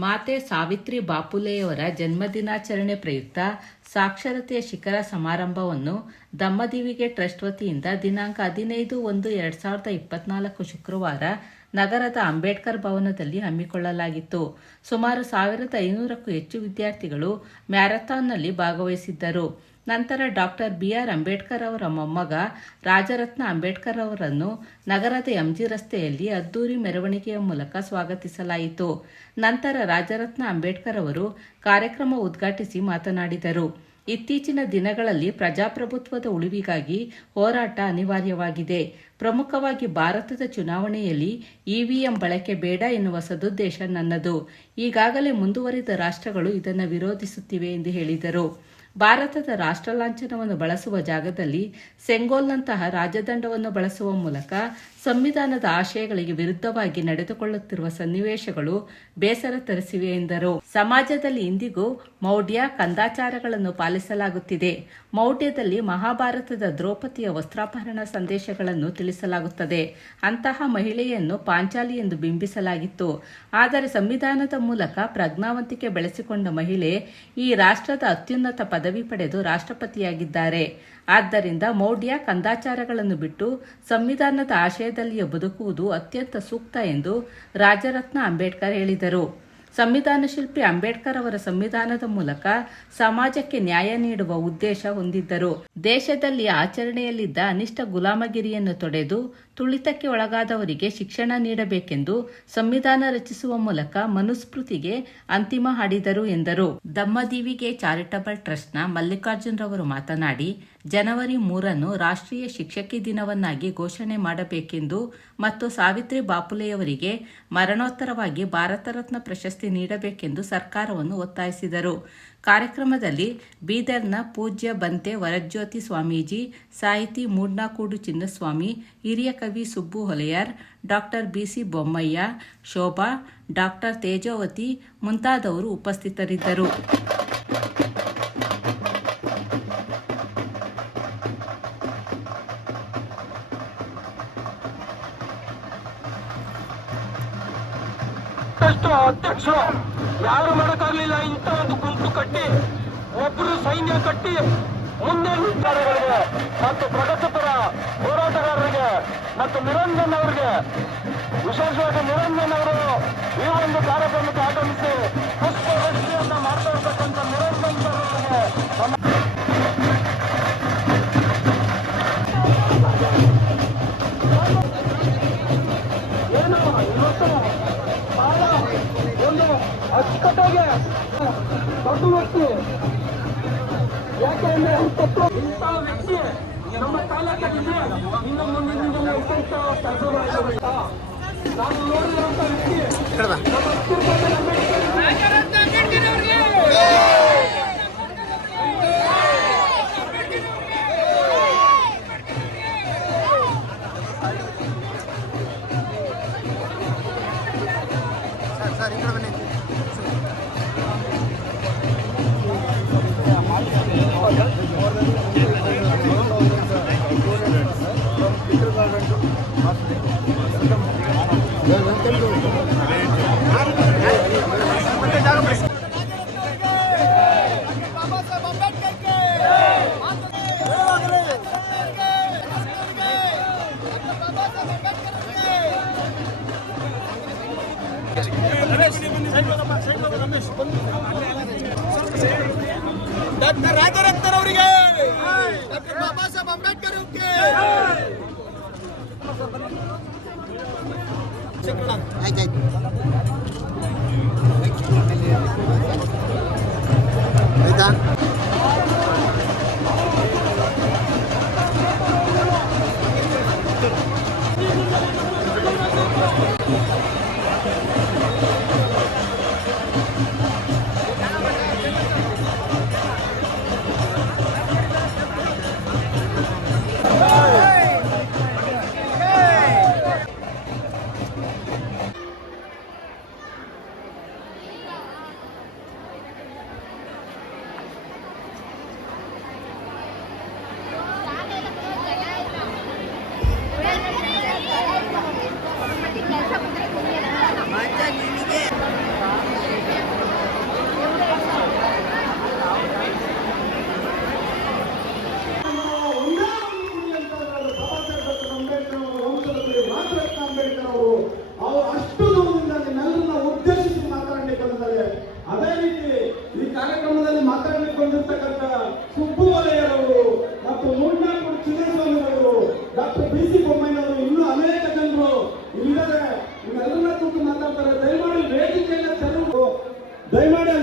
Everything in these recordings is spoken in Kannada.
ಮಾತೆ ಸಾವಿತ್ರಿ ಬಾಪುಲೆಯವರ ಜನ್ಮದಿನಾಚರಣೆ ಪ್ರಯುಕ್ತ ಸಾಕ್ಷರತೆಯ ಶಿಖರ ಸಮಾರಂಭವನ್ನು ದಮ್ಮದಿವಿಗೆ ಟ್ರಸ್ಟ್ ವತಿಯಿಂದ ದಿನಾಂಕ 15/1/2024 ಶುಕ್ರವಾರ ನಗರದ ಅಂಬೇಡ್ಕರ್ ಭವನದಲ್ಲಿ ಹಮ್ಮಿಕೊಳ್ಳಲಾಗಿತ್ತು. ಸುಮಾರು 1500ಕ್ಕೂ ಹೆಚ್ಚು ವಿದ್ಯಾರ್ಥಿಗಳು ಮ್ಯಾರಥಾನ್ನಲ್ಲಿ ಭಾಗವಹಿಸಿದ್ದರು. ನಂತರ ಡಾಕ್ಟರ್ BR ಅಂಬೇಡ್ಕರ್ ಅವರ ಮೊಮ್ಮಗ ರಾಜರತ್ನ ಅಂಬೇಡ್ಕರ್ ಅವರನ್ನು ನಗರದ MG ರಸ್ತೆಯಲ್ಲಿ ಅದ್ದೂರಿ ಮೆರವಣಿಗೆಯ ಮೂಲಕ ಸ್ವಾಗತಿಸಲಾಯಿತು. ನಂತರ ರಾಜರತ್ನ ಅಂಬೇಡ್ಕರ್ ಅವರು ಕಾರ್ಯಕ್ರಮ ಉದ್ಘಾಟಿಸಿ ಮಾತನಾಡಿದರು. ಇತ್ತೀಚಿನ ದಿನಗಳಲ್ಲಿ ಪ್ರಜಾಪ್ರಭುತ್ವದ ಉಳಿವಿಗಾಗಿ ಹೋರಾಟ ಅನಿವಾರ್ಯವಾಗಿದೆ. ಪ್ರಮುಖವಾಗಿ ಭಾರತದ ಚುನಾವಣೆಯಲ್ಲಿ EVM ಬಳಕೆ ಬೇಡ ಎನ್ನುವ ಸದುದ್ದೇಶ ನನ್ನದು. ಈಗಾಗಲೇ ಮುಂದುವರಿದ ರಾಷ್ಟ್ರಗಳು ಇದನ್ನು ವಿರೋಧಿಸುತ್ತಿವೆ ಎಂದು ಹೇಳಿದರು. ಭಾರತದ ರಾಷ್ಟ್ರ ಲಾಂಛನವನ್ನು ಬಳಸುವ ಜಾಗದಲ್ಲಿ ಸೆಂಗೋಲ್ನಂತಹ ರಾಜದಂಡವನ್ನು ಬಳಸುವ ಮೂಲಕ ಸಂವಿಧಾನದ ಆಶಯಗಳಿಗೆ ವಿರುದ್ಧವಾಗಿ ನಡೆದುಕೊಳ್ಳುತ್ತಿರುವ ಸನ್ನಿವೇಶಗಳು ಬೇಸರ ತರಿಸಿವೆ ಎಂದರು. ಸಮಾಜದಲ್ಲಿ ಇಂದಿಗೂ ಮೌಢ್ಯ, ಕಂದಾಚಾರಗಳನ್ನು ಪಾಲಿಸಲಾಗುತ್ತಿದೆ. ಮೌಢ್ಯದಲ್ಲಿ ಮಹಾಭಾರತದ ದ್ರೌಪದಿಯ ವಸ್ತ್ರಾಪಹರಣ ಸಂದೇಶಗಳನ್ನು ತಿಳಿಸಲಾಗುತ್ತದೆ. ಅಂತಹ ಮಹಿಳೆಯನ್ನು ಪಾಂಚಾಲಿ ಎಂದು ಬಿಂಬಿಸಲಾಗಿತ್ತು. ಆದರೆ ಸಂವಿಧಾನದ ಮೂಲಕ ಪ್ರಜ್ಞಾವಂತಿಕೆ ಬೆಳೆಸಿಕೊಂಡ ಮಹಿಳೆ ಈ ರಾಷ್ಟ್ರದ ಅತ್ಯುನ್ನತ ಪದವಿ ಪಡೆದು ರಾಷ್ಟ್ರಪತಿಯಾಗಿದ್ದಾರೆ. ಆದ್ದರಿಂದ ಮೌಢ್ಯ, ಕಂದಾಚಾರಗಳನ್ನು ಬಿಟ್ಟು ಸಂವಿಧಾನದ ಆಶಯದಲ್ಲಿಯೇ ಬದುಕುವುದು ಅತ್ಯಂತ ಸೂಕ್ತ ಎಂದು ರಾಜರತ್ನ ಅಂಬೇಡ್ಕರ್ ಹೇಳಿದರು. ಸಂವಿಧಾನ ಶಿಲ್ಪಿ ಅಂಬೇಡ್ಕರ್ ಅವರ ಸಂವಿಧಾನದ ಮೂಲಕ ಸಮಾಜಕ್ಕೆ ನ್ಯಾಯ ನೀಡುವ ಉದ್ದೇಶ ಹೊಂದಿದ್ದರು. ದೇಶದಲ್ಲಿ ಆಚರಣೆಯಲ್ಲಿದ್ದ ಅನಿಷ್ಟ ಗುಲಾಮಗಿರಿಯನ್ನು ತೊಡೆದು ತುಳಿತಕ್ಕೆ ಒಳಗಾದವರಿಗೆ ಶಿಕ್ಷಣ ನೀಡಬೇಕೆಂದು ಸಂವಿಧಾನ ರಚಿಸುವ ಮೂಲಕ ಮನುಸ್ಮೃತಿಗೆ ಅಂತಿಮ ಹಾಡಿದರು ಎಂದರು. ದಮ್ಮದಿವಿಗೆ ಚಾರಿಟಬಲ್ ಟ್ರಸ್ಟ್ನ ಮಲ್ಲಿಕಾರ್ಜುನ್ ರವರು ಮಾತನಾಡಿ, ಜನವರಿ 3 ರಾಷ್ಟ್ರೀಯ ಶಿಕ್ಷಕಿ ದಿನವನ್ನಾಗಿ ಘೋಷಣೆ ಮಾಡಬೇಕೆಂದು ಮತ್ತು ಸಾವಿತ್ರಿ ಬಾಪುಲೆಯವರಿಗೆ ಮರಣೋತ್ತರವಾಗಿ ಭಾರತ ರತ್ನ ಪ್ರಶಸ್ತಿ ನೀಡಬೇಕೆಂದು ಸರ್ಕಾರವನ್ನು ಒತ್ತಾಯಿಸಿದರು. ಕಾರ್ಯಕ್ರಮದಲ್ಲಿ ಬೀದರ್ನ ಪೂಜ್ಯ ಬಂತೆ ವರಜ್ಯೋತಿ ಸ್ವಾಮೀಜಿ, ಸಾಹಿತಿ ಮೂಡ್ನಾಕೂಡು ಚಿನ್ನಸ್ವಾಮಿ, ಹಿರಿಯ ಕವಿ Subbu Holeyar, doctor BC Bommayya, Shobha, doctor Tejovati ಮುಂತಾದವರು ಉಪಸ್ಥಿತರಿದ್ದರು. ಅಧ್ಯಕ್ಷರು ಯಾರು ಮಾಡಕ್ಕಾಗ್ಲಿಲ್ಲ. ಇಂಥ ಒಂದು ಗುಂಪು ಕಟ್ಟಿ ಒಬ್ಬರು ಸೈನ್ಯ ಕಟ್ಟಿ ಮುಂದೆ ನಿಂತವರಿಗೆ ಮತ್ತು ಪ್ರಗತಿಪರ ಹೋರಾಟಗಾರರಿಗೆ ಮತ್ತು ನಿರಂಜನ್ ಅವರಿಗೆ, ವಿಶೇಷವಾಗಿ ನಿರಂಜನ್ ಅವರು ಈ ಒಂದು ಕಾರ್ಯಕ್ರಮಕ್ಕೆ ಆಗಮಿಸಿ ಪುಷ್ಪವೃಷ್ಟಿಯನ್ನ ಮಾಡ್ತಾ ಇರ್ತಕ್ಕಂಥ ನಿರಂಜನ್ ಅವರಿಗೆ ಏನು ಇವತ್ತು ಬಹಳ ಒಂದು ಅಚ್ಚುಕಟ್ಟಾಗಿ ದೊಡ್ಡ ವ್ಯಕ್ತಿ. ಯಾಕೆಂದ್ರೆ ಇಂಥ ವ್ಯಕ್ತಿ ನಮ್ಮ ತಾಲೂಕಿಗೆ ಇನ್ನು ಮುಂದೆ ಕೆಲಸ ಮಾಡಬೇಕು. ನಾನು ನೋಡಿರುವಂತ ವ್ಯಕ್ತಿ ಡಾಕ್ಟರ್ ರಾಜರತ್ನರ್ ಅವರಿಗೆ, ಡಾಕ್ಟರ್ ಬಾಬಾ ಸಾಹೇಬ್ ಅಂಬೇಡ್ಕರ್ ಅವರಿಗೆ ಆಯ್ತಾ.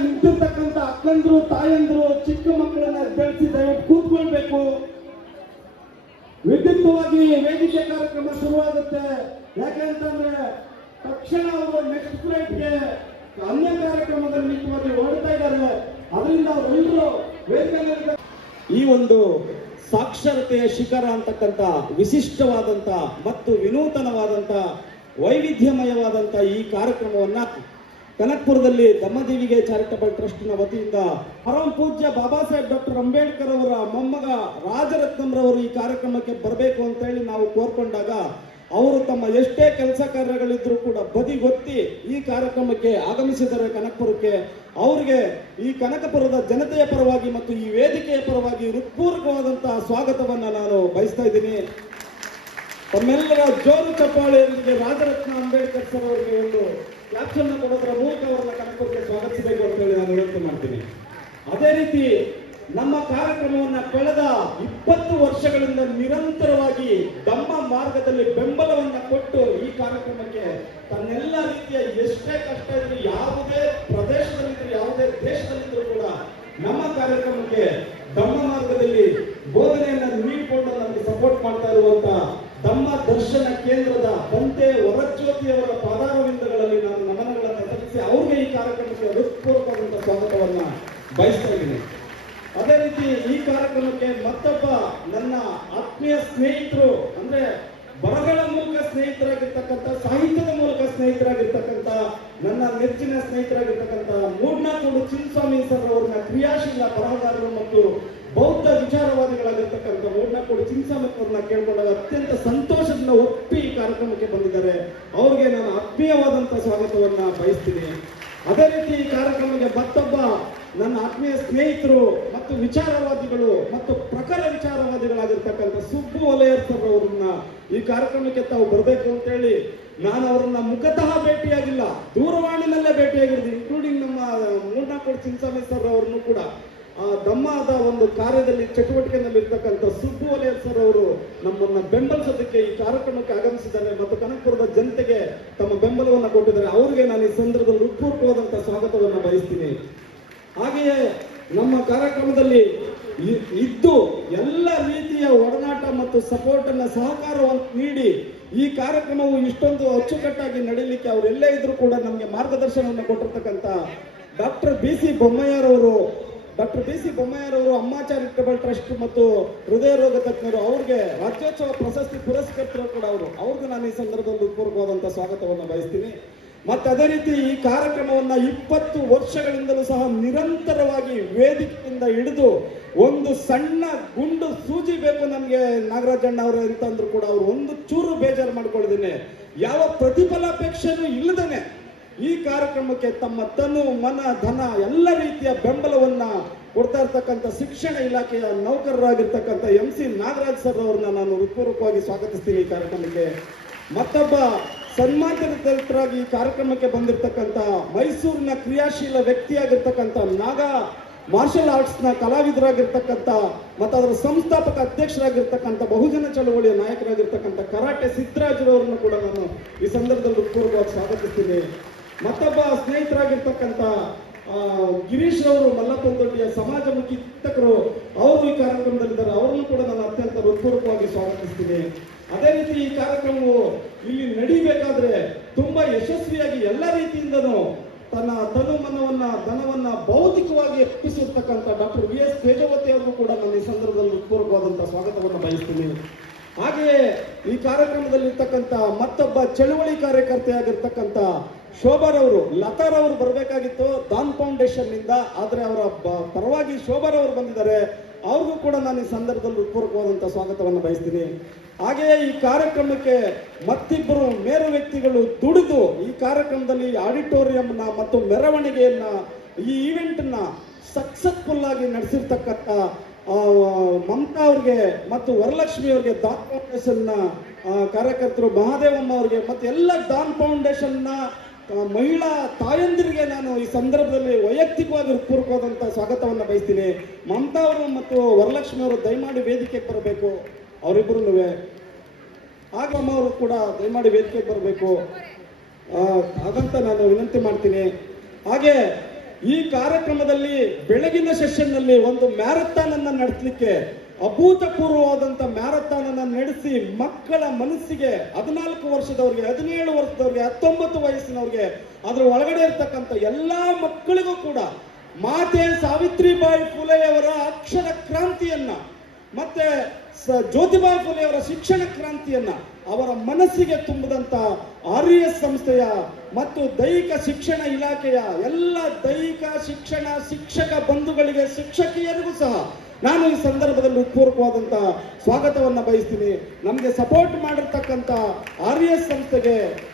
ನಿಂತಿರ್ತಕ್ಕಂಥ ಅಕ್ಕಂದ್ರು ತಾಯಂದ್ರು ಚಿಕ್ಕ ಮಕ್ಕಳನ್ನ ಬೆಳೆಸಿ ದಯವಿಟ್ಟು ಕೂತ್ಕೊಳ್ಬೇಕು. ವಿದ್ಯುಕ್ತವಾಗಿ ವೇದಿಕೆ ಕಾರ್ಯಕ್ರಮ ಶುರುವಾಗುತ್ತೆ. ಯಾಕೆಂತಂದ್ರೆ ತಕ್ಷಣ ಅವರು ನೆಕ್ಸ್ಟ್ ಫ್ಲೈಟ್ಗೆ ಅನ್ಯ ಕಾರ್ಯಕ್ರಮದ ನಿಮಿತ್ತವಾಗಿ ಹೊರಡ್ತಾ ಇದ್ದಾರೆ. ಅದರಿಂದ ಅವರೆಲ್ಲರೂ ವೇದಿಕೆ ಈ ಒಂದು ಸಾಕ್ಷರತೆಯ ಶಿಖರ ಅಂತಕ್ಕಂಥ ವಿಶಿಷ್ಟವಾದಂಥ ಮತ್ತು ವಿನೂತನವಾದಂಥ ವೈವಿಧ್ಯಮಯವಾದಂಥ ಈ ಕಾರ್ಯಕ್ರಮವನ್ನ ಕನಕಪುರದಲ್ಲಿ ದಮ್ಮದೇವಿಗೆ ಚಾರಿಟಬಲ್ ಟ್ರಸ್ಟ್ನ ವತಿಯಿಂದ ಪರಮ ಪೂಜ್ಯ ಬಾಬಾ ಸಾಹೇಬ್ ಡಾಕ್ಟರ್ ಅಂಬೇಡ್ಕರ್ ಅವರ ಮೊಮ್ಮಗ ರಾಜರತ್ನಂರವರು ಈ ಕಾರ್ಯಕ್ರಮಕ್ಕೆ ಬರಬೇಕು ಅಂತ ಹೇಳಿ ನಾವು ಕೋರ್ಕೊಂಡಾಗ ಅವರು ತಮ್ಮ ಎಷ್ಟೇ ಕೆಲಸ ಕಾರ್ಯಗಳಿದ್ರೂ ಕೂಡ ಬದಿಗೊತ್ತಿ ಈ ಕಾರ್ಯಕ್ರಮಕ್ಕೆ ಆಗಮಿಸಿದ್ದಾರೆ ಕನಕಪುರಕ್ಕೆ. ಅವರಿಗೆ ಈ ಕನಕಪುರದ ಜನತೆಯ ಪರವಾಗಿ ಮತ್ತು ಈ ವೇದಿಕೆಯ ಪರವಾಗಿ ಹೃತ್ಪೂರ್ವಕವಾದಂತಹ ಸ್ವಾಗತವನ್ನ ನಾನು ಬಯಸ್ತಾ ಇದ್ದೀನಿ. ತಮ್ಮೆಲ್ಲರ ಜೋರು ಚಪ್ಪಾಳೆಯೊಂದಿಗೆ ರಾಜರತ್ನ ಅಂಬೇಡ್ಕರ್ ಸರ್ ಅವರಿಗೆ ಒಂದು ಕ್ಯಾಪ್ಷನ್ ಕೊಡೋದ್ರ ಮೂಲಕ ಅವರನ್ನ ಕನಕಪುರಕ್ಕೆ ಸ್ವಾಗತಿಸಬೇಕು ಅಂತ ಹೇಳಿ ನಾನು ವಿನಂತಿ ಮಾಡ್ತೀನಿ. ಅದೇ ರೀತಿ ನಮ್ಮ ಕಾರ್ಯಕ್ರಮವನ್ನ ಕಳೆದ 20 ವರ್ಷಗಳಿಂದ ನಿರಂತರವಾಗಿ ದಮ್ಮ ಮಾರ್ಗದಲ್ಲಿ ಬೆಂಬಲವನ್ನ ಕೊಟ್ಟು ಈ ಕಾರ್ಯಕ್ರಮಕ್ಕೆ ತನ್ನೆಲ್ಲ ರೀತಿಯ ಎಷ್ಟೇ ಕಷ್ಟ ಇದ್ರು, ಯಾವುದೇ ಪ್ರದೇಶದಲ್ಲಿದ್ರು, ಯಾವುದೇ ದೇಶದಲ್ಲಿದ್ರು ಕೂಡ ನಮ್ಮ ಕಾರ್ಯಕ್ರಮಕ್ಕೆ ದಮ್ಮ ಮಾರ್ಗದಲ್ಲಿ ಬೋಧನೆಯನ್ನ ನೀಡಿಕೊಂಡು ನಮಗೆ ಸಪೋರ್ಟ್ ಮಾಡ್ತಾ ಇರುವಂತ ದಮ್ಮ ದರ್ಶನ ಕೇಂದ್ರದ ಬಂತೆ ವರಜ್ಯೋತಿಯವರ ಪಾದಾರವಿಂದಗಳಲ್ಲಿ ನಾನು ನಮನಗಳನ್ನು ಸಲ್ಲಿಸಿ ಅವ್ರಿಗೆ ಈ ಕಾರ್ಯಕ್ರಮಕ್ಕೆ ಹೃತ್ಪೂರ್ವಕವಾದಂತಹ ಸ್ವಾಗತವನ್ನ ಬಯಸ್ತಾ ಇದ್ದೀನಿ. ಅದೇ ರೀತಿ ಈ ಕಾರ್ಯಕ್ರಮಕ್ಕೆ ಮತ್ತೊಬ್ಬ ನನ್ನ ಆತ್ಮೀಯ ಸ್ನೇಹಿತರು, ಅಂದ್ರೆ ಬರಹಗಳ ಮೂಲಕ ಸ್ನೇಹಿತರಾಗಿರ್ತಕ್ಕಂಥ, ಸಾಹಿತ್ಯದ ಮೂಲಕ ಸ್ನೇಹಿತರಾಗಿರ್ತಕ್ಕಂಥ, ನನ್ನ ನೆಚ್ಚಿನ ಸ್ನೇಹಿತರಾಗಿರ್ತಕ್ಕಂಥ ಮೂರ್ನಾಕೋಡು ಚಿನ್ನಸ್ವಾಮಿ ಸರ್ ಅವರನ್ನ ಕ್ರಿಯಾಶೀಲ ಬರಹಗಾರರು ಮತ್ತು ಬೌದ್ಧ ವಿಚಾರವಾದಿಗಳಾಗಿರ್ತಕ್ಕಂಥ ಮೂರ್ನಾಕೋಡು ಚಿನ್ನಸ್ವಾಮಿ ಅವ್ರನ್ನ ಕೇಳ್ಕೊಂಡಾಗ ಅತ್ಯಂತ ಸಂತೋಷದಿಂದ ಒಪ್ಪಿ ಈ ಕಾರ್ಯಕ್ರಮಕ್ಕೆ ಬಂದಿದ್ದಾರೆ. ಅವ್ರಿಗೆ ನಾನು ಆತ್ಮೀಯವಾದಂತಹ ಸ್ವಾಗತವನ್ನ ಬಯಸ್ತೀನಿ. ಅದೇ ರೀತಿ ಈ ಕಾರ್ಯಕ್ರಮಕ್ಕೆ ಮತ್ತೊಬ್ಬ ನನ್ನ ಆತ್ಮೀಯ ಸ್ನೇಹಿತರು ಮತ್ತು ವಿಚಾರವಾದಿಗಳು ಮತ್ತು ಪ್ರಖರ ವಿಚಾರವಾದಿಗಳಾಗಿರ್ತಕ್ಕಂಥ ಸುಬ್ಬು ವಲಯರ್ ಸರ್ ಅವರನ್ನ ಈ ಕಾರ್ಯಕ್ರಮಕ್ಕೆ ತಾವು ಬರಬೇಕು ಅಂತ ಹೇಳಿ ನಾನು ಅವರನ್ನ ಮುಖತಃ ಭೇಟಿಯಾಗಿಲ್ಲ, ದೂರವಾಣಿನಲ್ಲೇ ಭೇಟಿಯಾಗಿರ್ತೀನಿ. ಇನ್ಕ್ಲೂಡಿಂಗ್ ನಮ್ಮ ಮೂರ್ನಾಕೋಡು ಚಿನ್ನಸ್ವಾಮಿ ಸರ್ ಅವರನ್ನು ಕೂಡ ದಮ್ಮದ ಒಂದು ಕಾರ್ಯದಲ್ಲಿ ಚಟುವಟಿಕೆಯಲ್ಲಿ ಇರ್ತಕ್ಕಂಥ ಸುಬ್ಬು ವಲಯರ್ ಸರ್ ಅವರು ನಮ್ಮನ್ನ ಬೆಂಬಲಿಸೋದಕ್ಕೆ ಈ ಕಾರ್ಯಕ್ರಮಕ್ಕೆ ಆಗಮಿಸಿದ್ದಾರೆ ಮತ್ತು ಕನಕಪುರದ ಜನತೆಗೆ ತಮ್ಮ ಬೆಂಬಲವನ್ನು ಕೊಟ್ಟಿದ್ದಾರೆ. ಅವರಿಗೆ ನಾನು ಈ ಸಂದರ್ಭದಲ್ಲಿ ಹೃತ್ಪೂರ್ವಕವಾದಂತಹ ಸ್ವಾಗತವನ್ನು ಬಯಸ್ತೀನಿ. ಹಾಗೆಯೇ ನಮ್ಮ ಕಾರ್ಯಕ್ರಮದಲ್ಲಿ ಇದ್ದು ಎಲ್ಲ ರೀತಿಯ ಒಡನಾಟ ಮತ್ತು ಸಪೋರ್ಟ್ ಅನ್ನ ಸಹಕಾರವನ್ನು ನೀಡಿ ಈ ಕಾರ್ಯಕ್ರಮವು ಇಷ್ಟೊಂದು ಅಚ್ಚುಕಟ್ಟಾಗಿ ನಡೀಲಿಕ್ಕೆ ಅವರೆಲ್ಲೇ ಇದ್ರೂ ಕೂಡ ನಮಗೆ ಮಾರ್ಗದರ್ಶನವನ್ನು ಕೊಟ್ಟಿರ್ತಕ್ಕಂಥ ಡಾಕ್ಟರ್ ಬಿ ಸಿ ಬೊಮ್ಮಯ್ಯರವರು ಅಮ್ಮ ಚಾರಿಟಬಲ್ ಟ್ರಸ್ಟ್ ಮತ್ತು ಹೃದಯ ರೋಗ ತಜ್ಞರು, ಅವ್ರಿಗೆ ರಾಜ್ಯೋತ್ಸವ ಪ್ರಶಸ್ತಿ ಪುರಸ್ಕರ್ತರು ಕೂಡ ಅವ್ರಿಗೂ ನಾನು ಈ ಸಂದರ್ಭದಲ್ಲಿ ಹೃತ್ಪೂರ್ವಕವಾದಂತಹ ಸ್ವಾಗತವನ್ನು ಬಯಸ್ತೀನಿ. ಮತ್ತೆ ಅದೇ ರೀತಿ ಈ ಕಾರ್ಯಕ್ರಮವನ್ನ 20 ವರ್ಷಗಳಿಂದಲೂ ಸಹ ನಿರಂತರವಾಗಿ ವೇದಿಕೆಯಿಂದ ಹಿಡಿದು ಒಂದು ಸಣ್ಣ ಗುಂಡು ಸೂಜಿ ಬೇಕು ನಮ್ಗೆ ನಾಗರಾಜಣ್ಣ ಅವರು ಅಂತಂದ್ರು ಕೂಡ ಅವರು ಒಂದು ಚೂರು ಬೇಜಾರು ಮಾಡ್ಕೊಳ್ದೇನೆ, ಯಾವ ಪ್ರತಿಫಲಾಪೇಕ್ಷೆನೂ ಇಲ್ಲದೇನೆ ಈ ಕಾರ್ಯಕ್ರಮಕ್ಕೆ ತಮ್ಮ ತನು ಮನ ಧನ ಎಲ್ಲ ರೀತಿಯ ಬೆಂಬಲವನ್ನ ಕೊಡ್ತಾ ಇರ್ತಕ್ಕಂಥ ಶಿಕ್ಷಣ ಇಲಾಖೆಯ ನೌಕರರಾಗಿರ್ತಕ್ಕಂಥ MC ನಾಗರಾಜ್ ಸರ್ ಅವ್ರನ್ನ ನಾನು ಹೃತ್ಪೂರ್ವಕವಾಗಿ ಸ್ವಾಗತಿಸ್ತೀನಿ ಈ ಕಾರ್ಯಕ್ರಮಕ್ಕೆ. ಮತ್ತೊಬ್ಬ ಸನ್ಮಾನಿತರಾಗಿ ಈ ಕಾರ್ಯಕ್ರಮಕ್ಕೆ ಬಂದಿರತಕ್ಕಂಥ ಮೈಸೂರಿನ ಕ್ರಿಯಾಶೀಲ ವ್ಯಕ್ತಿಯಾಗಿರ್ತಕ್ಕಂಥ ನಾಗಾ ಮಾರ್ಷಲ್ ಆರ್ಟ್ಸ್ನ ಕಲಾವಿದರಾಗಿರ್ತಕ್ಕಂಥ ಮತ್ತು ಅದರ ಸಂಸ್ಥಾಪಕ ಅಧ್ಯಕ್ಷರಾಗಿರ್ತಕ್ಕಂಥ ಬಹುಜನ ಚಳವಳಿಯ ನಾಯಕರಾಗಿರ್ತಕ್ಕಂಥ ಕರಾಟೆ ಸಿದ್ದರಾಜರವರನ್ನು ಕೂಡ ನಾನು ಈ ಸಂದರ್ಭದಲ್ಲಿ ಹೃತ್ಪೂರ್ವಕವಾಗಿ ಸ್ವಾಗತಿಸ್ತೀನಿ. ಮತ್ತೊಬ್ಬ ಸ್ನೇಹಿತರಾಗಿರ್ತಕ್ಕಂಥ ಗಿರೀಶ್ ಅವರು ಮಲ್ಲಪ್ಪನದೊಡ್ಡಿಯ ಸಮಾಜಮುಖಿ ಚಿಂತಕರು, ಅವರು ಈ ಕಾರ್ಯಕ್ರಮದಲ್ಲಿದ್ದಾರೆ. ಅವರನ್ನು ಕೂಡ ನಾನು ಅತ್ಯಂತ ಹೃತ್ಪೂರ್ವಕವಾಗಿ ಸ್ವಾಗತಿಸ್ತೀನಿ. ಅದೇ ರೀತಿ ಈ ಕಾರ್ಯಕ್ರಮವು ಇಲ್ಲಿ ನಡೀಬೇಕಾದ್ರೆ ತುಂಬಾ ಯಶಸ್ವಿಯಾಗಿ ಎಲ್ಲ ರೀತಿಯಿಂದನೂ ತನ್ನ ತನು ಮನವನ್ನ ಧನವನ್ನ ಭೌತಿಕವಾಗಿ ಅರ್ಪಿಸಿರ್ತಕ್ಕಂಥ ಡಾಕ್ಟರ್ VS ತೇಜವತಿ ಅವರಿಗೂ ಕೂಡ ನಾನು ಈ ಸಂದರ್ಭದಲ್ಲಿ ಹೃತ್ಪೂರ್ವಕವಾದಂತಹ ಸ್ವಾಗತವನ್ನು ಬಯಸ್ತೀನಿ. ಹಾಗೆಯೇ ಈ ಕಾರ್ಯಕ್ರಮದಲ್ಲಿರ್ತಕ್ಕಂಥ ಮತ್ತೊಬ್ಬ ಚಳುವಳಿ ಕಾರ್ಯಕರ್ತೆಯಾಗಿರ್ತಕ್ಕಂಥ ಶೋಭಾರವರು, ಲತಾರವರು ಬರಬೇಕಾಗಿತ್ತು ದಾನ್ ಫೌಂಡೇಶನ್ ನಿಂದ, ಆದ್ರೆ ಅವರ ಪರವಾಗಿ ಶೋಭಾರವರು ಬಂದಿದ್ದಾರೆ. ಅವ್ರಿಗೂ ಕೂಡ ನಾನು ಈ ಸಂದರ್ಭದಲ್ಲಿ ಹೃತ್ಪೂರ್ವಕವಾದಂತಹ ಸ್ವಾಗತವನ್ನು ಬಯಸ್ತೀನಿ. ಹಾಗೆಯೇ ಈ ಕಾರ್ಯಕ್ರಮಕ್ಕೆ ಮತ್ತಿಬ್ಬರು ಮೇರು ವ್ಯಕ್ತಿಗಳು ದುಡಿದು ಈ ಕಾರ್ಯಕ್ರಮದಲ್ಲಿ ಆಡಿಟೋರಿಯಂನ ಮತ್ತು ಮೆರವಣಿಗೆಯನ್ನ, ಈ ಈವೆಂಟ್ನ ಸಕ್ಸಸ್ಫುಲ್ ಆಗಿ ನಡೆಸಿರ್ತಕ್ಕಂಥ ಮಮತಾ ಅವ್ರಿಗೆ ಮತ್ತು ವರಲಕ್ಷ್ಮಿ ಅವ್ರಿಗೆ ದಾನ್ ಫೌಂಡೇಶನ್ನ ಕಾರ್ಯಕರ್ತರು ಮಹಾದೇವಮ್ಮ ಅವ್ರಿಗೆ ಮತ್ತು ಎಲ್ಲ ದಾನ್ ಫೌಂಡೇಶನ್ನ ಮಹಿಳಾ ತಾಯಂದಿರಿಗೆ ನಾನು ಈ ಸಂದರ್ಭದಲ್ಲಿ ವೈಯಕ್ತಿಕವಾಗಿ ಹೃತ್ಪೂರ್ವಕವಾದಂತಹ ಸ್ವಾಗತವನ್ನು ಬಯಸ್ತೀನಿ. ಮಮತಾ ಅವರು ಮತ್ತು ವರಲಕ್ಷ್ಮಿ ಅವರು ದಯಮಾಡಿ ವೇದಿಕೆಗೆ ಬರಬೇಕು, ಅವರಿಬ್ಬರೂ ಆಗಮ್ಮ ಅವರು ಕೂಡ ದಯಮಾಡಿ ವೇದಿಕೆಗೆ ಬರಬೇಕು ಹಾಗಂತ ನಾನು ವಿನಂತಿ ಮಾಡ್ತೀನಿ. ಹಾಗೆ ಈ ಕಾರ್ಯಕ್ರಮದಲ್ಲಿ ಬೆಳಗಿನ ಸೆಷನ್ನಲ್ಲಿ ಒಂದು ಮ್ಯಾರಥಾನ್ ಅನ್ನ ನಡೆಸಲಿಕ್ಕೆ ಅಭೂತಪೂರ್ವವಾದಂತ ಮ್ಯಾರಥಾನ್ ಅನ್ನ ನಡೆಸಿ ಮಕ್ಕಳ ಮನಸ್ಸಿಗೆ 14 ವರ್ಷದವ್ರಿಗೆ, 17 ವರ್ಷದವ್ರಿಗೆ, 19 ವಯಸ್ಸಿನವ್ರಿಗೆ, ಅದರ ಒಳಗಡೆ ಇರ್ತಕ್ಕಂಥ ಎಲ್ಲಾ ಮಕ್ಕಳಿಗೂ ಕೂಡ ಮಾತೆ ಸಾವಿತ್ರಿಬಾಯಿ ಫುಲೆಯವರ ಅಕ್ಷರ ಕ್ರಾಂತಿಯನ್ನ ಮತ್ತೆ ಜ್ಯೋತಿಬಾ ಫುಲೆಯವರ ಶಿಕ್ಷಣ ಕ್ರಾಂತಿಯನ್ನ ಅವರ ಮನಸ್ಸಿಗೆ ತುಂಬಿದಂತ RES ಸಂಸ್ಥೆಯ ಮತ್ತು ದೈಹಿಕ ಶಿಕ್ಷಣ ಇಲಾಖೆಯ ಎಲ್ಲ ದೈಹಿಕ ಶಿಕ್ಷಣ ಶಿಕ್ಷಕ ಬಂಧುಗಳಿಗೆ, ಶಿಕ್ಷಕಿಯರಿಗೂ ಸಹ ನಾನು ಈ ಸಂದರ್ಭದಲ್ಲಿ ಪೂರ್ವಕವಾದಂತ ಸ್ವಾಗತವನ್ನ ಬಯಸ್ತೀನಿ. ನಮಗೆ ಸಪೋರ್ಟ್ ಮಾಡಿರ್ತಕ್ಕಂಥ RES ಸಂಸ್ಥೆಗೆ,